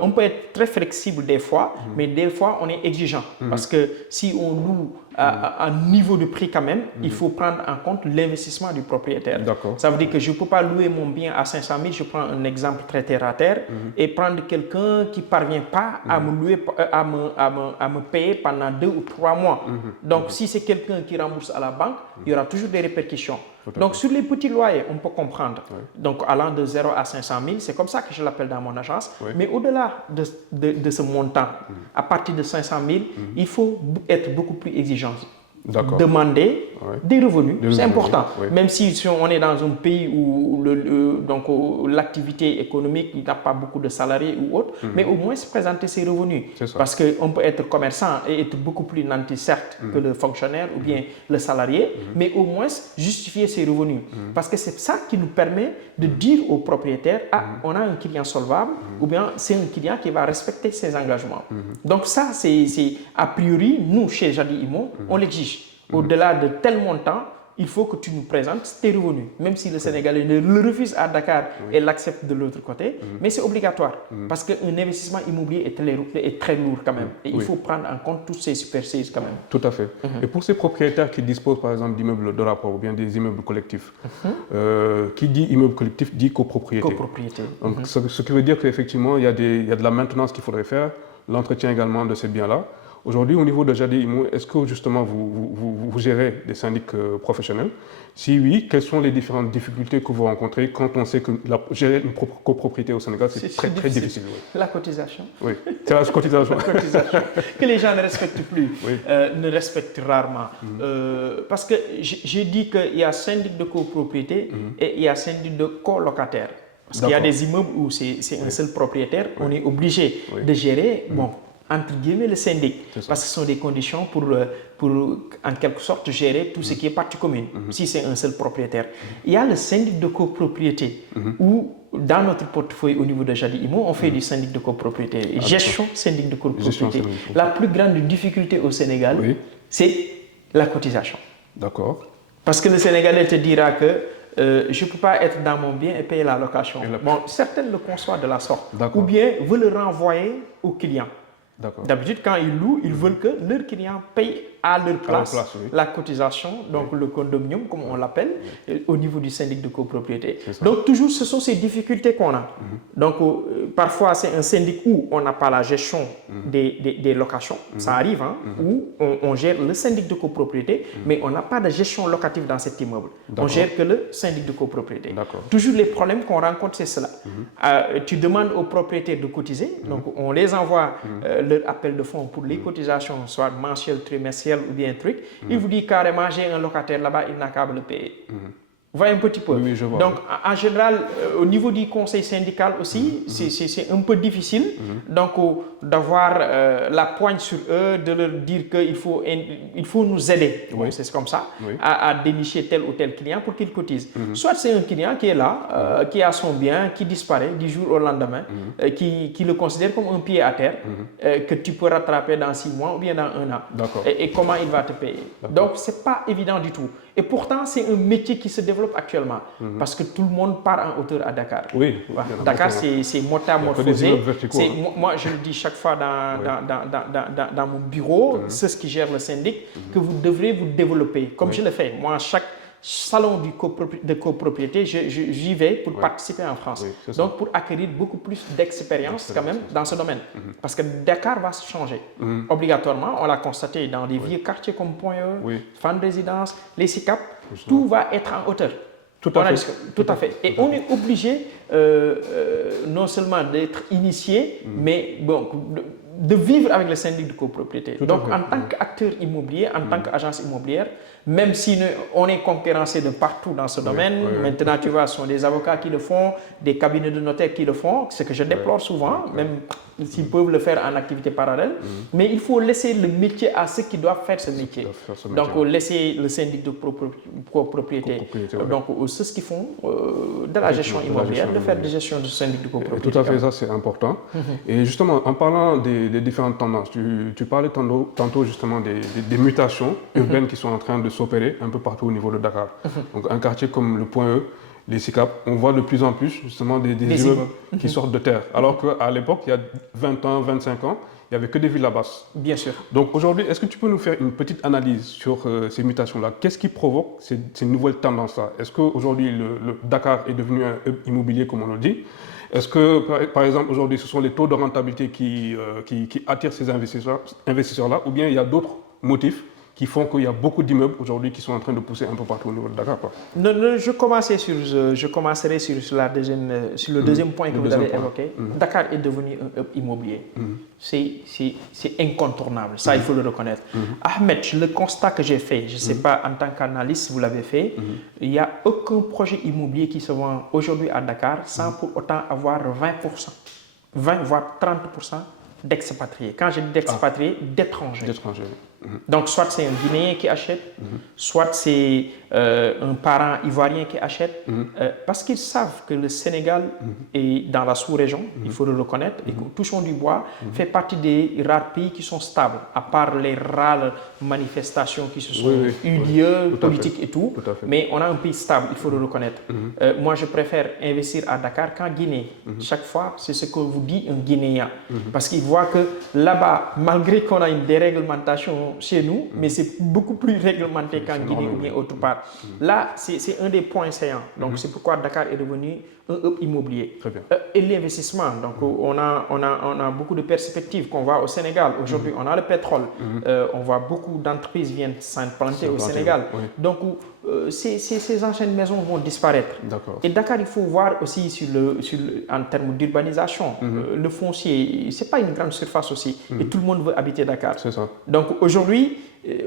On peut être très flexible des fois, mais des fois, on est exigeant. Parce que si on loue à un niveau de prix quand même, il faut prendre en compte l'investissement du propriétaire. Ça veut dire que je ne peux pas louer mon bien à 500 000, je prends un exemple très terre à terre, et prendre quelqu'un qui ne parvient pas à me louer, à me payer pendant 2 ou 3 mois. Donc, si c'est quelqu'un qui rembourse à la banque, il y aura toujours des répercussions. Donc, sur les petits loyers, on peut comprendre. Donc, allant de 0 à 500 000, c'est comme ça que je l'appelle dans mon agence. Mais au-delà de ce montant, à partir de 500 000, il faut être beaucoup plus exigeant. Demander des revenus, c'est important. Même si on est dans un pays où l'activité économique n'a pas beaucoup de salariés ou autre, mais au moins se présenter ses revenus. Parce qu'on peut être commerçant et être beaucoup plus nanti, certes, que le fonctionnaire ou bien le salarié, mais au moins justifier ses revenus. Parce que c'est ça qui nous permet de dire aux propriétaires, on a un client solvable, ou bien c'est un client qui va respecter ses engagements. Donc ça, c'est a priori, nous, chez Jadi Imo, on l'exige. Au-delà de tel montant, il faut que tu nous présentes tes revenus. Même si le Sénégalais le refuse à Dakar et l'accepte de l'autre côté, mais c'est obligatoire. Parce qu'un investissement immobilier est très lourd quand même. Et il faut prendre en compte toutes ces superficies quand même. Tout à fait. Et pour ces propriétaires qui disposent par exemple d'immeubles de rapport ou bien des immeubles collectifs, qui dit immeuble collectif dit copropriété. Donc, ce qui veut dire qu'effectivement, il y a de la maintenance qu'il faudrait faire, l'entretien également de ces biens-là. Aujourd'hui, au niveau de Jadi Imo, est-ce que justement vous gérez des syndics professionnels? Si oui, quelles sont les différentes difficultés que vous rencontrez quand on sait que gérer une copropriété au Sénégal, c'est très difficile. Oui. La cotisation. Oui, c'est la cotisation. La cotisation que les gens ne respectent plus, oui. Ne respectent rarement. Parce que j'ai dit qu'il y a syndic de copropriété et il y a syndic de colocataire. Parce qu'il y a des immeubles où c'est un seul propriétaire, on est obligé de gérer, bon, entre guillemets, le syndic, parce que ce sont des conditions pour en quelque sorte gérer tout ce qui est partie commune, si c'est un seul propriétaire. Il y a le syndic de copropriété, où dans notre portefeuille au niveau de Jadi Imo, on fait du syndic de copropriété, gestion syndic de copropriété. La plus grande difficulté au Sénégal, c'est la cotisation. D'accord. Parce que le Sénégalais te dira que je ne peux pas être dans mon bien et payer la location. Bon, certains le conçoivent de la sorte. Ou bien veulent le renvoyer au client. D'habitude, quand ils louent, ils veulent que leur client paye à leur place, la cotisation, donc le condominium, comme on l'appelle, au niveau du syndic de copropriété. Donc, toujours, ce sont ces difficultés qu'on a. Donc, parfois, c'est un syndic où on n'a pas la gestion des locations. Ça arrive, hein, où on gère le syndic de copropriété, mais on n'a pas de gestion locative dans cet immeuble. On gère que le syndic de copropriété. Toujours les problèmes qu'on rencontre, c'est cela. Tu demandes aux propriétaires de cotiser, donc on les envoie leur appel de fonds pour les cotisations, soit mensuelles, trimestrielles ou bien un truc. Il vous dit carrément, j'ai un locataire là-bas, il n'a qu'à le payer. Vous voyez un petit peu. Oui, je vois. Donc, en général, au niveau du conseil syndical aussi, c'est un peu difficile donc d'avoir la poigne sur eux, de leur dire qu'il faut nous aider. Bon, c'est comme ça, à dénicher tel ou tel client pour qu'il cotise. Soit c'est un client qui est là, qui a son bien, qui disparaît du jour au lendemain, qui le considère comme un pied à terre, que tu peux rattraper dans 6 mois ou bien dans 1 an. Et comment il va te payer. Donc, ce n'est pas évident du tout. Et pourtant, c'est un métier qui se développe actuellement parce que tout le monde part en hauteur à Dakar. Oui. Dakar, c'est métamorphosé. Moi, je le dis chaque fois dans mon bureau, c'est ce qui gère le syndic, que vous devrez vous développer. Comme je le fais. Moi, chaque salon de copropriété, j'y vais pour participer en France. Donc, pour acquérir beaucoup plus d'expérience quand même dans ce domaine. Parce que Dakar va se changer. Obligatoirement, on l'a constaté dans des vieux quartiers comme Point-E, Fan Résidence, les SICAP, tout va être en hauteur. Tout à fait. Et on est obligé non seulement d'être initié, mais bon, de vivre avec le syndic de copropriété. Donc, en tant qu'acteur immobilier, en tant qu'agence immobilière, même si on est concurrencé de partout dans ce domaine, maintenant, tu vois, ce sont des avocats qui le font, des cabinets de notaires qui le font, ce que je déplore souvent, même s'ils peuvent le faire en activité parallèle. Mais il faut laisser le métier à ceux qui doivent faire ce métier. Donc, laisser le syndic de copropriété, donc ceux qui font de la gestion immobilière, de faire des gestions de syndic de copropriété. Tout à fait, ça c'est important. Et justement, en parlant des différentes tendances, tu parlais tantôt justement des mutations urbaines qui sont en train de s'opérer un peu partout au niveau de Dakar. Donc un quartier comme le Point-E, les SICAP, on voit de plus en plus justement des immeubles qui sortent de terre. Alors qu'à l'époque, il y a 20 ans, 25 ans, il n'y avait que des villas basses. Bien sûr. Donc aujourd'hui, est-ce que tu peux nous faire une petite analyse sur ces mutations-là? Qu'est-ce qui provoque ces nouvelles tendances-là? Est-ce qu'aujourd'hui, le Dakar est devenu un hub immobilier, comme on le dit? Est-ce que, par exemple, aujourd'hui, ce sont les taux de rentabilité qui attirent ces investisseurs-là, ou bien il y a d'autres motifs qui font qu'il y a beaucoup d'immeubles aujourd'hui qui sont en train de pousser un peu partout au niveau de Dakar, quoi? Je commencerai sur le deuxième point que vous avez évoqué. Dakar est devenu un hub immobilier. C'est incontournable, ça il faut le reconnaître. Ahmed, le constat que j'ai fait, je ne sais pas en tant qu'analyste vous l'avez fait, il n'y a aucun projet immobilier qui se vend aujourd'hui à Dakar sans pour autant avoir 20 voire 30% d'expatriés. Quand je dis d'expatriés, d'étrangers. Donc, soit c'est un Guinéen qui achète, soit c'est un parent ivoirien qui achète, parce qu'ils savent que le Sénégal est dans la sous-région, il faut le reconnaître, et que Touchons du Bois fait partie des rares pays qui sont stables, à part les rares manifestations qui se sont eu lieu, politiques et tout, mais on a un pays stable, il faut le reconnaître. Moi, je préfère investir à Dakar qu'en Guinée. Chaque fois, c'est ce que vous dit un Guinéen, parce qu'il voit que là-bas, malgré qu'on a une déréglementation chez nous, mais c'est beaucoup plus réglementé Guinée ou bien autre part. Là, c'est un des points saillants. Donc, c'est pourquoi Dakar est devenu un hub immobilier. Très bien. Et l'investissement, donc on a beaucoup de perspectives qu'on voit au Sénégal. Aujourd'hui, on a le pétrole. On voit beaucoup d'entreprises viennent s'implanter au Sénégal. Oui. Donc, ces anciennes maisons vont disparaître. Et Dakar, il faut voir aussi en termes d'urbanisation. Le foncier, ce n'est pas une grande surface aussi. Et tout le monde veut habiter Dakar. C'est ça. Donc aujourd'hui,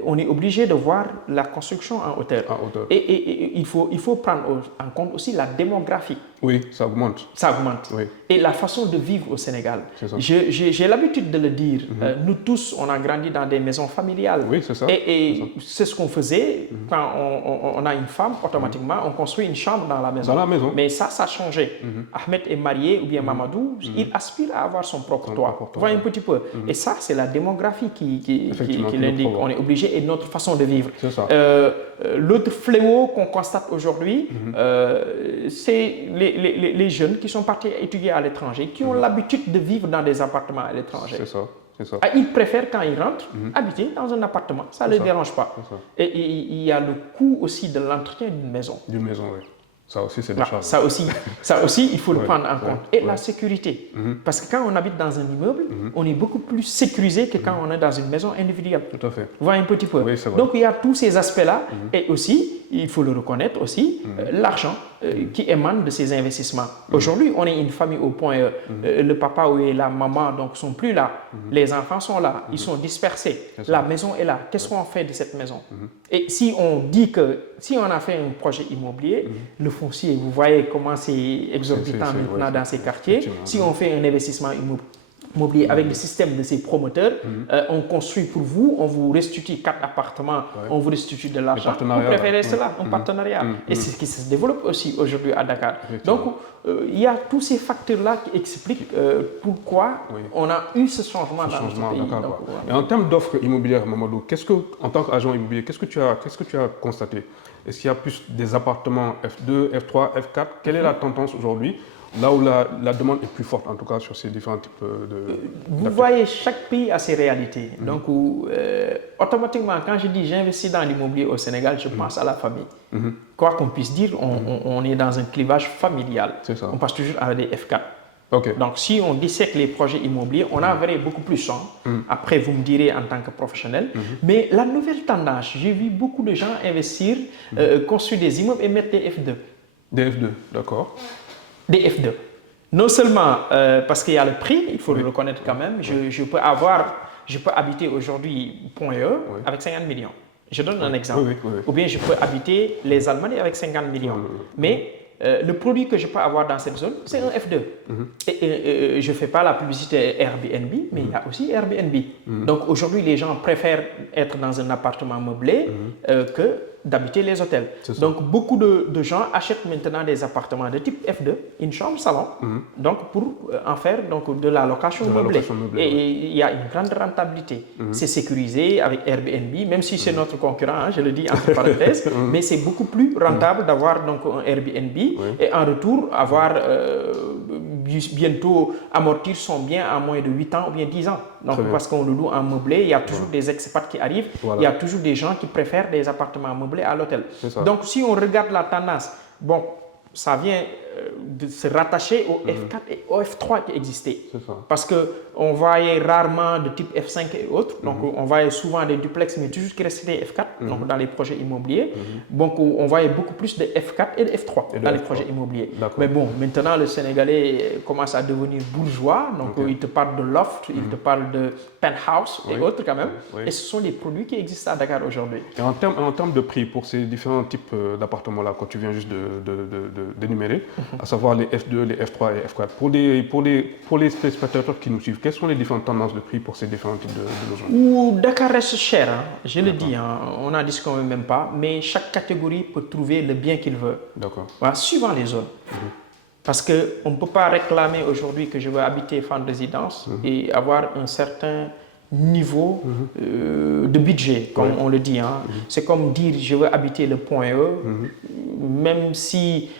on est obligé de voir la construction en hauteur. Et il faut prendre en compte aussi la démographie. Oui, ça augmente. Ça augmente. Oui. Et la façon de vivre au Sénégal. Ça. J'ai l'habitude de le dire. Nous tous, on a grandi dans des maisons familiales. Oui, c'est ça. Et c'est ce qu'on faisait quand on a une femme, automatiquement, on construit une chambre dans la maison. Dans la maison. Mais ça a changé. Ahmed est marié, ou bien Mamadou, il aspire à avoir son propre toit. Vous voyez un petit peu. Et ça, c'est la démographie qui l'indique. On est obligé et notre façon de vivre. C'est ça. L'autre fléau qu'on constate aujourd'hui, c'est les jeunes qui sont partis étudier à l'étranger, qui ont l'habitude de vivre dans des appartements à l'étranger. C'est ça. Ils préfèrent, quand ils rentrent, habiter dans un appartement. Ça ne les dérange pas. Et il y a le coût aussi de l'entretien d'une maison. D'une maison, oui. Ça aussi, c'est des charges. Ça aussi, il faut le prendre en compte. Et la sécurité. Parce que quand on habite dans un immeuble, on est beaucoup plus sécurisé que quand on est dans une maison individuelle. Tout à fait. Vous voyez un petit peu. Oui, c'est vrai. Donc, il y a tous ces aspects-là. Et aussi, il faut le reconnaître aussi, l'argent qui émane de ces investissements. Aujourd'hui, on est une famille au point le papa ou la maman donc sont plus là. Les enfants sont là. Ils sont dispersés. La maison est là. Qu'est-ce qu'on fait de cette maison? Et si on dit que, si on a fait un projet immobilier, le foncier, vous voyez comment c'est exorbitant maintenant dans ces quartiers. Si on fait un investissement immobilier avec le système de ces promoteurs, on construit pour vous, on vous restitue 4 appartements, on vous restitue de l'argent. Vous préférez cela, un partenariat. Et c'est ce qui se développe aussi aujourd'hui à Dakar. Donc, il y a tous ces facteurs-là qui expliquent pourquoi on a eu ce changement dans notre pays. Donc, et en termes d'offres immobilières, Mamadou, en tant qu'agent immobilier, qu'est-ce que tu as constaté? Est-ce qu'il y a plus des appartements F2, F3, F4? Quelle est la tendance aujourd'hui? Là où la demande est plus forte, en tout cas, sur ces différents types de... Vous voyez, chaque pays a ses réalités. Donc, automatiquement, quand je dis j'investis dans l'immobilier au Sénégal, je pense à la famille. Quoi qu'on puisse dire, on est dans un clivage familial. On passe toujours à des F4. Donc, si on dissèque les projets immobiliers, on a vrai beaucoup plus. Après, vous me direz en tant que professionnel. Mais la nouvelle tendance, j'ai vu beaucoup de gens investir, construire des immeubles et mettre des F2. Des F2, d'accord. Des F2. Non seulement parce qu'il y a le prix, il faut le reconnaître quand même. Je peux habiter aujourd'hui Point E avec 50 millions. Je donne un exemple. Ou bien je peux habiter les Almadies avec 50 millions. Mais le produit que je peux avoir dans cette zone, c'est un F2. Et je ne fais pas la publicité Airbnb, mais il y a aussi Airbnb. Donc aujourd'hui, les gens préfèrent être dans un appartement meublé que d'habiter les hôtels. Donc beaucoup de gens achètent maintenant des appartements de type F2, une chambre salon, donc pour en faire donc, de la location meublée. Et il y a une grande rentabilité. C'est sécurisé avec Airbnb, même si c'est notre concurrent, je le dis entre parenthèses, mais c'est beaucoup plus rentable d'avoir donc un Airbnb et en retour avoir bientôt amortir son bien en moins de 8 ans ou bien 10 ans. Donc parce qu'on le loue en meublé, il y a toujours des expats qui arrivent, il y a toujours des gens qui préfèrent des appartements meublés à l'hôtel. Donc si on regarde la tendance, bon, ça vient de se rattacher au F4 et au F3 qui existaient. Parce qu'on voyait rarement de type F5 et autres. Donc on voyait souvent des duplex, mais toujours qui restaient F4 donc dans les projets immobiliers. Donc on voyait beaucoup plus de F4 et de F3 dans les projets immobiliers. Mais bon, maintenant le Sénégalais commence à devenir bourgeois. Donc il te parle de loft, il te parle de penthouse et autres quand même. Et ce sont des produits qui existent à Dakar aujourd'hui. Et en termes de prix pour ces différents types d'appartements-là, quand tu viens juste d'énumérer, à savoir les F2, les F3 et F4. Pour les spectateurs qui nous suivent, quelles sont les différentes tendances de prix pour ces différents types de logements? Dakar reste cher, je le dis, on n'en discute même pas, mais chaque catégorie peut trouver le bien qu'il veut. Voilà, suivant les zones. Parce qu'on ne peut pas réclamer aujourd'hui que je veux habiter Fann Résidence et avoir un certain niveau de budget, comme on le dit. C'est comme dire je veux habiter le Point E, même si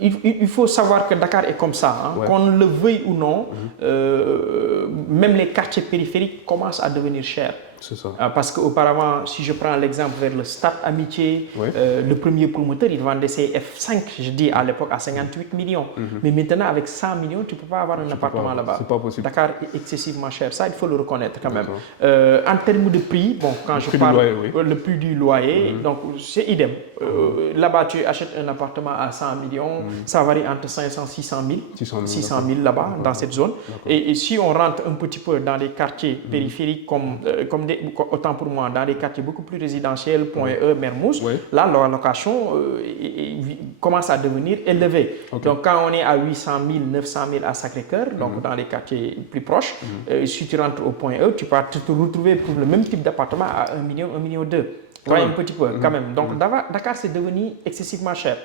il faut savoir que Dakar est comme ça, qu'on le veuille ou non, même les quartiers périphériques commencent à devenir chers. C'est ça. Parce qu'auparavant, si je prends l'exemple vers le Stade Amitié, Oui. le premier promoteur, il vendait ses F5, je dis à l'époque, à 58 millions. Mais maintenant, avec 100 millions, tu ne peux pas avoir un appartement là-bas. C'est pas possible. Dakar est excessivement cher. Ça, il faut le reconnaître quand même. En termes de prix, bon, quand je parle le prix du loyer, donc c'est idem. Là-bas, tu achètes un appartement à 100 millions, ça varie entre 500 et 600 000 là-bas, dans cette zone. Et si on rentre un petit peu dans les quartiers périphériques, autant pour moi, dans les quartiers beaucoup plus résidentiels, Point E, Mermoz, là, la location commence à devenir élevée. Donc, quand on est à 800 000, 900 000 à Sacré-Cœur, donc dans les quartiers plus proches, si tu rentres au Point E, tu peux te retrouver pour le même type d'appartement à 1 million, 1,2 million. Un petit peu, quand même. Donc, Dakar, c'est devenu excessivement cher.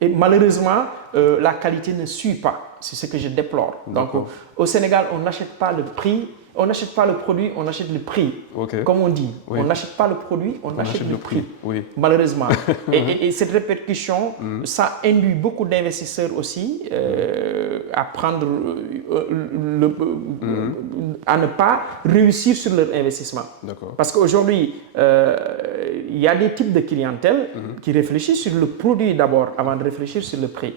Et malheureusement, la qualité ne suit pas. C'est ce que je déplore. Donc, au Sénégal, on n'achète pas le prix, on n'achète pas le produit, on achète le prix. Comme on dit, on n'achète pas le produit, on achète le prix. Malheureusement. Et cette répercussion, ça induit beaucoup d'investisseurs aussi à prendre, à ne pas réussir sur leur investissement. Parce qu'aujourd'hui, il y a des types de clientèle qui réfléchissent sur le produit d'abord avant de réfléchir sur le prix.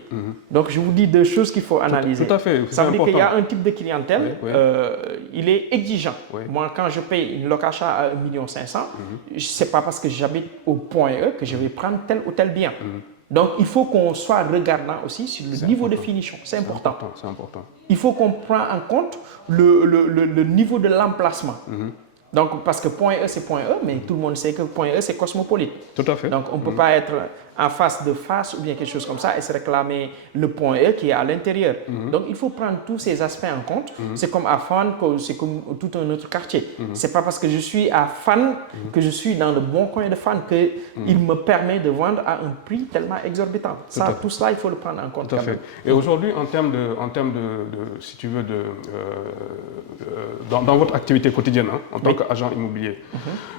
Donc, je vous dis deux choses qu'il faut analyser. Tout à fait. Ça veut dire qu'il y a un type de clientèle, il est exigeant. Moi, quand je paye une location à 1,5 million, ce n'est pas parce que j'habite au Point E que je vais prendre tel ou tel bien. Donc, il faut qu'on soit regardant aussi sur le niveau de finition. C'est important. C'est important. Il faut qu'on prenne en compte le niveau de l'emplacement. Donc, parce que Point E, c'est Point E, mais tout le monde sait que Point E, c'est cosmopolite. Tout à fait. Donc, on ne peut pas être en face de face ou bien quelque chose comme ça et se réclamer le Point E qui est à l'intérieur. Donc, il faut prendre tous ces aspects en compte. C'est comme à Fan, c'est comme tout un autre quartier. Ce n'est pas parce que je suis à Fan que je suis dans le bon coin de Fan qu'il me permet de vendre à un prix tellement exorbitant. Tout cela, il faut le prendre en compte. Tout à fait. Et aujourd'hui, en termes de, si tu veux, dans votre activité quotidienne, en tant qu'agent immobilier,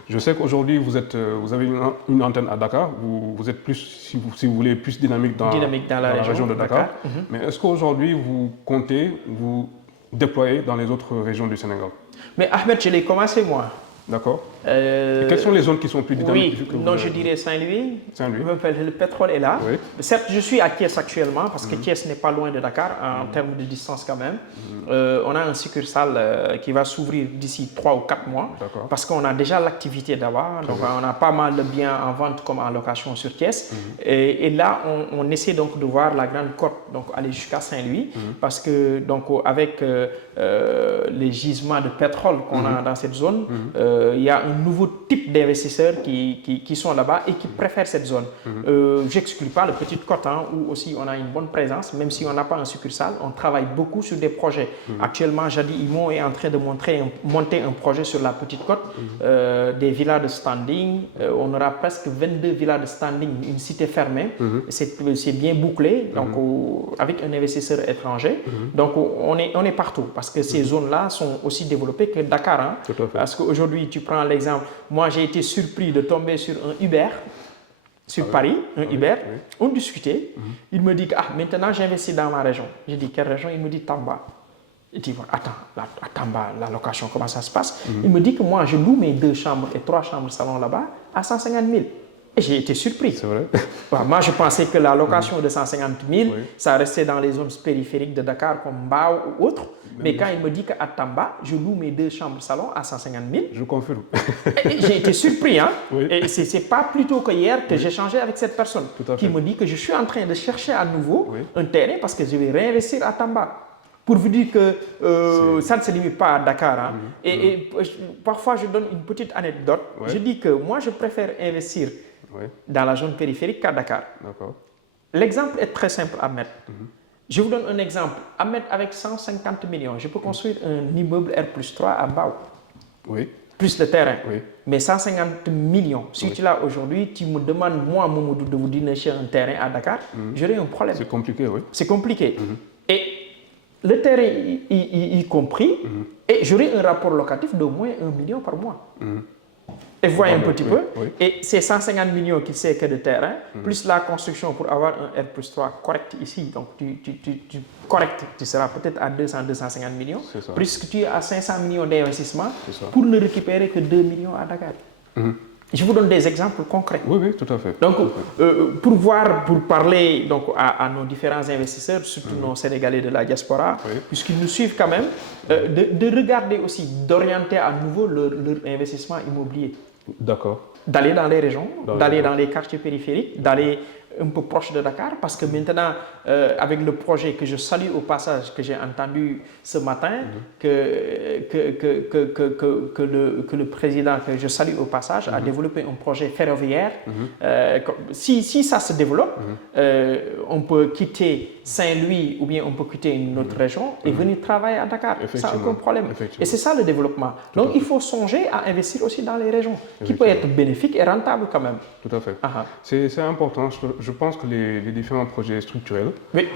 je sais qu'aujourd'hui, vous avez une antenne à Dakar, vous êtes plus, si vous voulez, plus dynamique dans la région de Dakar. Mais est-ce qu'aujourd'hui, vous comptez vous déployer dans les autres régions du Sénégal? Mais Ahmed, je l'ai commencé moi. D'accord. Et quelles sont les zones qui sont plus dynamiques? Je dirais Saint-Louis. Saint-Louis. Le pétrole est là. Certes, je suis à Thiès actuellement parce que Thiès n'est pas loin de Dakar en termes de distance quand même. On a un succursale qui va s'ouvrir d'ici 3 ou 4 mois parce qu'on a déjà l'activité d'abord. Donc, on a pas mal de biens en vente comme en location sur Thiès. Et là, on essaie donc de voir la grande côte, donc aller jusqu'à Saint-Louis parce que donc avec les gisements de pétrole qu'on a dans cette zone, il y a un nouveau type d'investisseurs qui sont là-bas et qui préfèrent cette zone. J'exclus pas le Petite Côte où aussi on a une bonne présence, même si on n'a pas un succursale, on travaille beaucoup sur des projets. Actuellement, Jadi Imo est en train de monter un projet sur la Petite Côte, des villas de standing. On aura presque 22 villas de standing, une cité fermée. C'est bien bouclé, donc avec un investisseur étranger. Donc on est partout parce que ces zones-là sont aussi développées que Dakar. Parce qu'aujourd'hui, tu prends l'exemple, moi j'ai été surpris de tomber sur un Uber sur Paris, Uber. On discutait, il me dit que maintenant j'investis dans ma région. J'ai dit quelle région? Il me dit Tamba. Il dit attends, à Tamba, la location, comment ça se passe? Il me dit que moi je loue mes 2 chambres et 3 chambres salon là-bas à 150 000. Et j'ai été surpris. C'est vrai. Moi, je pensais que la location de 150 000, ça restait dans les zones périphériques de Dakar comme Mbao ou autre. Mais quand il me dit qu'à Tamba, je loue mes 2 chambres salon à 150 000. Je confirme. J'ai été surpris. Et ce n'est pas plus tôt que hier que j'ai échangé avec cette personne qui me dit que je suis en train de chercher à nouveau un terrain parce que je vais réinvestir à Tamba. Pour vous dire que ça ne se limite pas à Dakar. Et parfois, je donne une petite anecdote. Je dis que moi, je préfère investir dans la zone périphérique qu'à Dakar. L'exemple est très simple à mettre. Je vous donne un exemple. À mettre avec 150 millions, je peux construire un immeuble R+3 à Mbao. Plus le terrain. Mais 150 millions, si tu l'as aujourd'hui, tu me demandes, moi, Mamadou, de vous dénicher un terrain à Dakar, j'aurai un problème. C'est compliqué, C'est compliqué. Et le terrain y compris, et j'aurai un rapport locatif d'au moins 1 million par mois. Et voyez un petit peu. Oui. Et c'est 150 millions qui sert que de terrain, plus la construction pour avoir un R+3 correct ici. Donc, correct, tu seras peut-être à 200, 250 millions. Puisque tu es à 500 millions d'investissement pour ne récupérer que 2 millions à Dakar. Je vous donne des exemples concrets. Oui, tout à fait. Donc, pour parler donc, à nos différents investisseurs, surtout nos Sénégalais de la diaspora, puisqu'ils nous suivent quand même, de regarder aussi, d'orienter à nouveau leur investissement immobilier. D'accord. D'aller dans les régions, d'aller dans les quartiers périphériques, d'aller un peu proche de Dakar, parce que maintenant, avec le projet que je salue au passage, que j'ai entendu ce matin, que le président, que je salue au passage, a développé un projet ferroviaire. Si ça se développe, on peut quitter Saint-Louis ou bien on peut quitter une autre région et venir travailler à Dakar, sans aucun problème. Et c'est ça le développement. Donc il faut songer à investir aussi dans les régions, qui peut être bénéfique et rentable quand même. Tout à fait. C'est important. Je pense que les différents projets structurels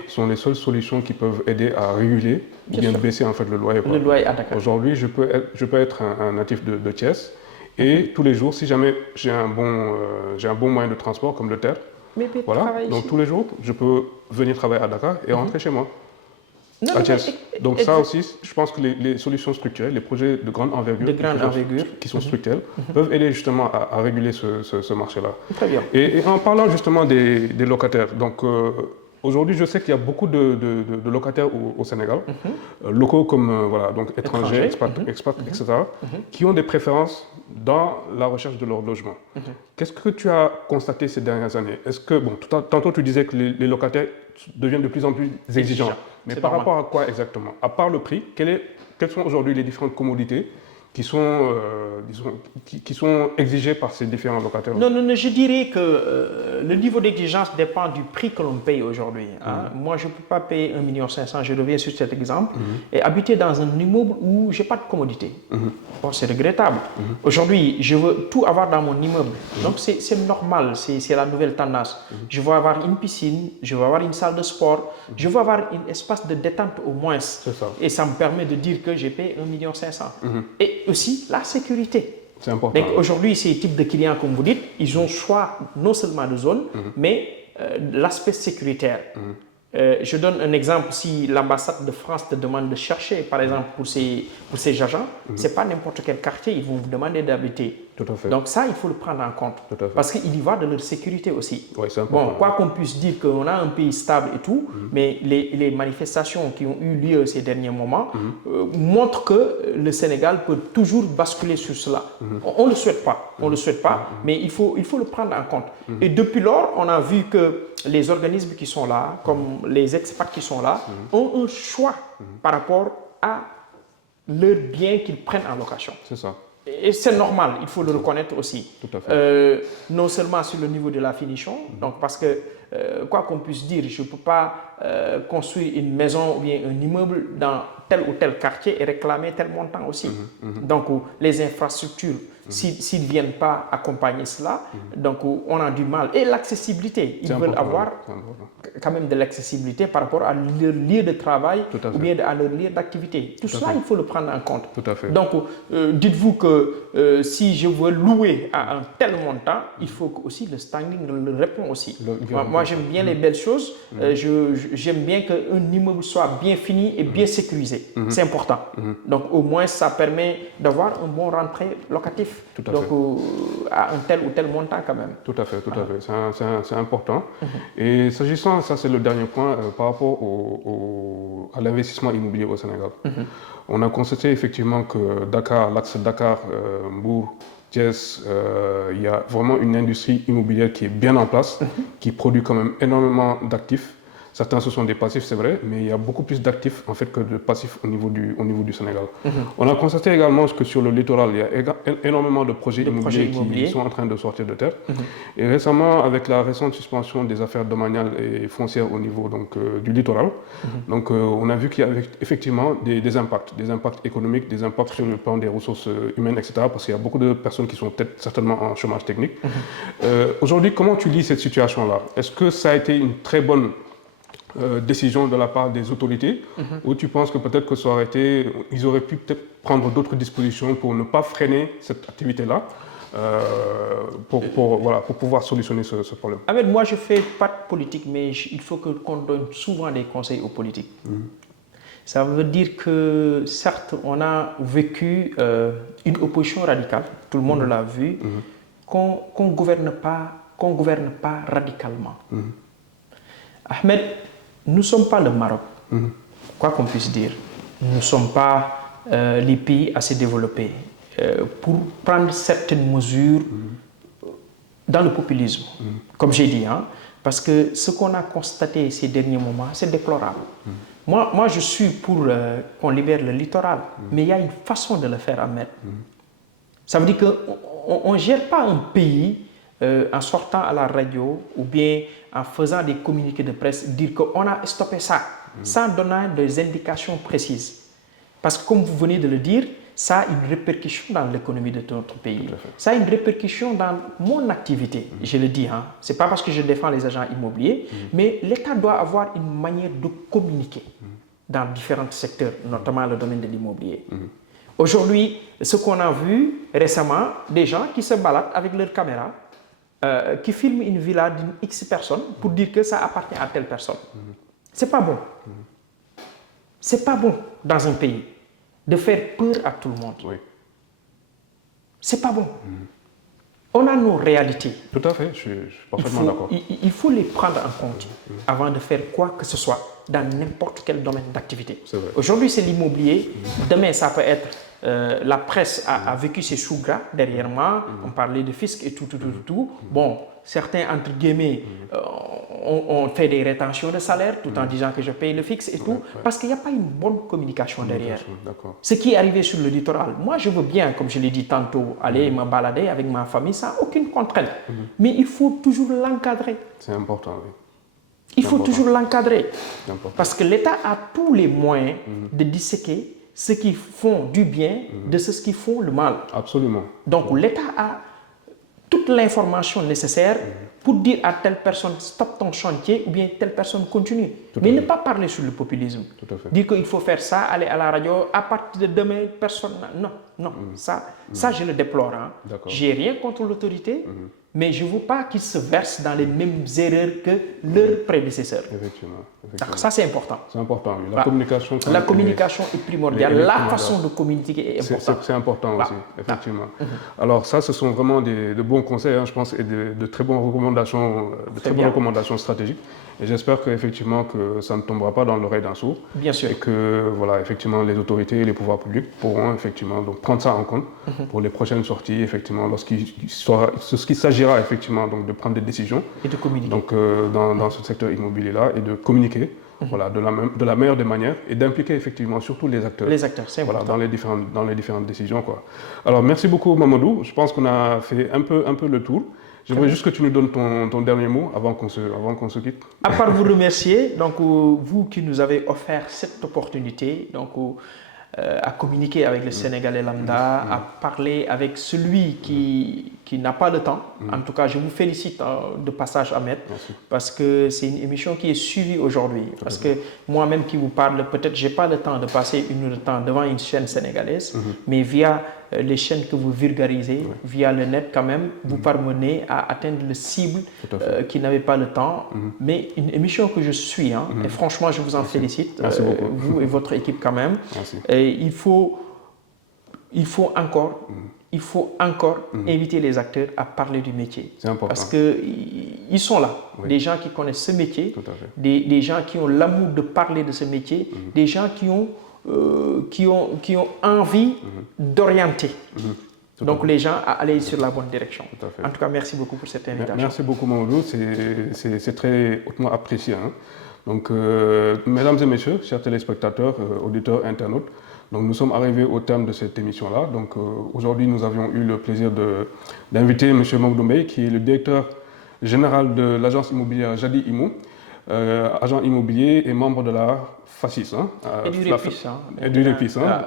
sont les seules solutions qui peuvent aider à réguler ou bien baisser en fait le loyer. Le loyer à Dakar. Aujourd'hui, je peux être un natif de Thiès et tous les jours, si jamais j'ai un bon moyen de transport comme le TER, donc tous les jours, je peux venir travailler à Dakar et rentrer chez moi. à Thiès. Donc ça aussi, je pense que les solutions structurelles, les projets de grande envergure, qui sont structurels, peuvent aider justement à réguler ce marché-là. Très bien. Et en parlant justement des locataires, donc aujourd'hui, je sais qu'il y a beaucoup de locataires au Sénégal, locaux comme donc étrangers, expats, etc., qui ont des préférences dans la recherche de leur logement. Qu'est-ce que tu as constaté ces dernières années? Est-ce que, bon, tantôt tu disais que les locataires deviennent de plus en plus exigeants, mais par rapport à quoi exactement? À part le prix, quelles sont aujourd'hui les différentes commodités qui sont exigées par ces différents locataires? Non, je dirais que le niveau d'exigence dépend du prix que l'on paye aujourd'hui. Moi, je ne peux pas payer 1,5 million, je reviens sur cet exemple, et habiter dans un immeuble où je n'ai pas de commodité. Bon, c'est regrettable. Aujourd'hui, je veux tout avoir dans mon immeuble. Donc, c'est normal, c'est la nouvelle tendance. Je veux avoir une piscine, je veux avoir une salle de sport, je veux avoir un espace de détente au moins. Et ça me permet de dire que j'ai payé 1,5 million. Et aussi la sécurité. C'est important. Donc aujourd'hui, ces types de clients, comme vous dites, ils ont choix non seulement de zone, mais l'aspect sécuritaire. Je donne un exemple. Si l'ambassade de France te demande de chercher, par exemple, pour ces agents, ce n'est pas n'importe quel quartier, ils vont vous demander d'habiter. Tout à fait. Donc ça, il faut le prendre en compte. Parce qu'il y va de leur sécurité aussi. Oui, c'est important. Bon, quoi qu'on puisse dire qu'on a un pays stable et tout, mais les manifestations qui ont eu lieu ces derniers moments montrent que le Sénégal peut toujours basculer sur cela. On ne le souhaite pas. On le souhaite pas, mais il faut le prendre en compte. Et depuis lors, on a vu que les organismes qui sont là, comme les expats qui sont là, ont un choix par rapport à leurs biens qu'ils prennent en location. C'est ça. Et c'est normal, il faut le reconnaître aussi. Tout à fait. Non seulement sur le niveau de la finition, donc parce que, quoi qu'on puisse dire, je ne peux pas construire une maison ou bien un immeuble dans tel ou tel quartier et réclamer tel montant aussi. Donc, les infrastructures, s'ils ne viennent pas accompagner cela, donc on a du mal. Et l'accessibilité, ils veulent avoir quand même de l'accessibilité par rapport à leur lieu de travail ou bien à leur lieu d'activité. Tout cela, il faut le prendre en compte. Tout à fait. Donc, dites-vous que si je veux louer à un tel montant, il faut que aussi le standing le répond aussi. Moi, j'aime bien les belles choses. J'aime bien qu'un immeuble soit bien fini et bien sécurisé. C'est important. Donc, au moins, ça permet d'avoir un bon rentrée locatif. Donc, à un tel ou tel montant quand même. Tout à fait, tout à fait. C'est important. Et s'agissant, ça c'est le dernier point, par rapport à l'investissement immobilier au Sénégal. On a constaté effectivement que Dakar, l'axe Dakar, Mbour, Thiès, il y a vraiment une industrie immobilière qui est bien en place, qui produit quand même énormément d'actifs. Certains, ce sont des passifs, c'est vrai, mais il y a beaucoup plus d'actifs en fait que de passifs au niveau du Sénégal. On a constaté également que sur le littoral, il y a énormément de projets immobiliers qui sont en train de sortir de terre. Et récemment, avec la récente suspension des affaires domaniales et foncières au niveau du littoral, donc, on a vu qu'il y avait effectivement des impacts économiques, des impacts sur le plan des ressources humaines, etc. Parce qu'il y a beaucoup de personnes qui sont peut-être certainement en chômage technique. Aujourd'hui, comment tu lis cette situation-là? Est-ce que ça a été une très bonne décision de la part des autorités, ou tu penses que peut-être que ça aurait été, ils auraient pu peut-être prendre d'autres dispositions pour ne pas freiner cette activité-là, voilà, pour pouvoir solutionner ce problème? Ahmed, moi je ne fais pas de politique, mais il faut qu'on donne souvent des conseils aux politiques. Ça veut dire que certes, on a vécu une opposition radicale, tout le monde l'a vu, qu'on ne gouverne pas radicalement. Ahmed, nous ne sommes pas le Maroc, quoi qu'on puisse dire. Nous ne sommes pas les pays assez développés pour prendre certaines mesures dans le populisme, comme j'ai dit, hein, parce que ce qu'on a constaté ces derniers moments, c'est déplorable. Moi, je suis pour qu'on libère le littoral, mais il y a une façon de le faire, Ahmed. Ça veut dire qu'on ne gère pas un pays en sortant à la radio ou bien en faisant des communiqués de presse, dire qu'on a stoppé ça, sans donner des indications précises. Parce que comme vous venez de le dire, ça a une répercussion dans l'économie de notre pays. Ça a une répercussion dans mon activité, je le dis. Hein. Ce n'est pas parce que je défends les agents immobiliers, mais l'État doit avoir une manière de communiquer dans différents secteurs, notamment le domaine de l'immobilier. Aujourd'hui, ce qu'on a vu récemment, des gens qui se baladent avec leur caméra, qui filment une villa d'une X personne pour dire que ça appartient à telle personne. C'est pas bon. C'est pas bon dans un pays de faire peur à tout le monde. Oui. C'est pas bon. On a nos réalités. Tout à fait, je suis parfaitement d'accord. Il faut les prendre en compte avant de faire quoi que ce soit dans n'importe quel domaine d'activité. Aujourd'hui, c'est l'immobilier. Demain, ça peut être la presse a vécu ses choux gras derrière moi. On parlait de fisc et tout. Bon, certains, entre guillemets, ont fait des rétentions de salaire tout en disant que je paye le fixe et tout, parce qu'il n'y a pas une bonne communication derrière. Ce qui est arrivé sur le littoral, moi je veux bien, comme je l'ai dit tantôt, aller me balader avec ma famille sans aucune contrainte. Mais il faut toujours l'encadrer. C'est important, oui. Il faut toujours l'encadrer. Parce que l'État a tous les moyens de disséquer ceux qui font du bien de ceux qui font le mal. Absolument. Donc l'État a toute l'information nécessaire pour dire à telle personne stop ton chantier ou bien telle personne continue. Mais ne pas parler sur le populisme. Dire qu'il faut faire ça, aller à la radio, à partir de demain, personne... Non. Ça je le déplore. Hein. J'ai rien contre l'autorité, mais je ne veux pas qu'ils se versent dans les mêmes erreurs que leurs prédécesseurs. Effectivement. Donc ça c'est important. C'est important, oui. La communication est primordiale. La façon de communiquer est importante. C'est important aussi, effectivement. Alors ça, ce sont vraiment de bons conseils, hein, je pense, et de très bonnes recommandations stratégiques. Et j'espère qu'effectivement que ça ne tombera pas dans l'oreille d'un sourd. Bien sûr. Et que voilà, effectivement, les autorités et les pouvoirs publics pourront effectivement donc prendre ça en compte pour les prochaines sorties, effectivement, lorsqu'il s'agira effectivement donc de prendre des décisions. Et de communiquer. Donc dans ce secteur immobilier-là et de communiquer. Voilà, de la meilleure des manières et d'impliquer effectivement surtout les acteurs. Les acteurs, c'est important. Dans les différentes décisions, quoi. Alors, merci beaucoup, Mamadou. Je pense qu'on a fait un peu le tour. J'aimerais juste que tu nous donnes ton dernier mot avant qu'on se quitte. À part vous remercier, donc, vous qui nous avez offert cette opportunité, donc, à communiquer avec le Sénégalais lambda, à parler avec celui qui n'a pas le temps. En tout cas, je vous félicite de passage, Ahmed, parce que c'est une émission qui est suivie aujourd'hui. Parce que moi-même qui vous parle, peut-être je n'ai pas le temps de passer une heure de temps devant une chaîne sénégalaise, mais via les chaînes que vous vulgarisez, via le net quand même, vous parvenez à atteindre le cible qui n'avait pas le temps. Mais une émission que je suis, hein, et franchement, je vous en félicite, vous et votre équipe quand même. Et il faut encore inviter les acteurs à parler du métier. C'est important. Parce qu'ils sont là, des gens qui connaissent ce métier, des gens qui ont l'amour de parler de ce métier, des gens qui ont envie d'orienter. Donc les gens à aller sur la bonne direction. En tout cas, merci beaucoup pour cette invitation. Merci beaucoup, Mamadou. C'est très hautement apprécié. Hein. Donc, mesdames et messieurs, chers téléspectateurs, auditeurs, internautes, donc nous sommes arrivés au terme de cette émission-là. Donc aujourd'hui, nous avions eu le plaisir d'inviter M. Mamadou Mbaye, qui est le directeur général de l'agence immobilière Jadi Immo, agent immobilier et membre de la FACIS. Hein, et du REPIS. Et du REPIS. Hein.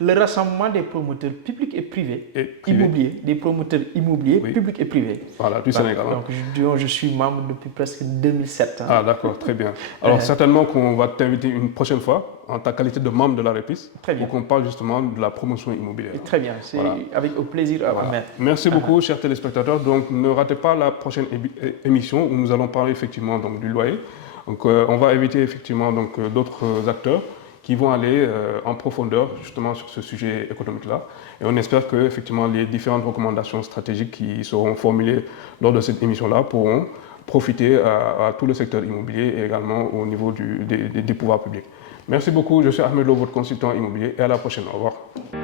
Le rassemblement des promoteurs publics et privés, immobiliers, des promoteurs immobiliers publics et privés. Voilà, du Sénégal. Donc je suis membre depuis presque 2007. Hein. Ah d'accord, très bien. Alors certainement qu'on va t'inviter une prochaine fois en ta qualité de membre de la REPIS Très bien. pour qu'on parle justement de la promotion immobilière. Très bien, c'est Voilà. avec au plaisir, Ahmed. Merci beaucoup, chers téléspectateurs. Donc, ne ratez pas la prochaine émission où nous allons parler effectivement donc, du loyer. Donc, on va inviter effectivement d'autres acteurs qui vont aller en profondeur justement sur ce sujet économique-là. Et on espère que effectivement les différentes recommandations stratégiques qui seront formulées lors de cette émission-là pourront profiter à tout le secteur immobilier et également au niveau des pouvoirs publics. Merci beaucoup, je suis Ahmed Lo, votre consultant immobilier, et à la prochaine. Au revoir.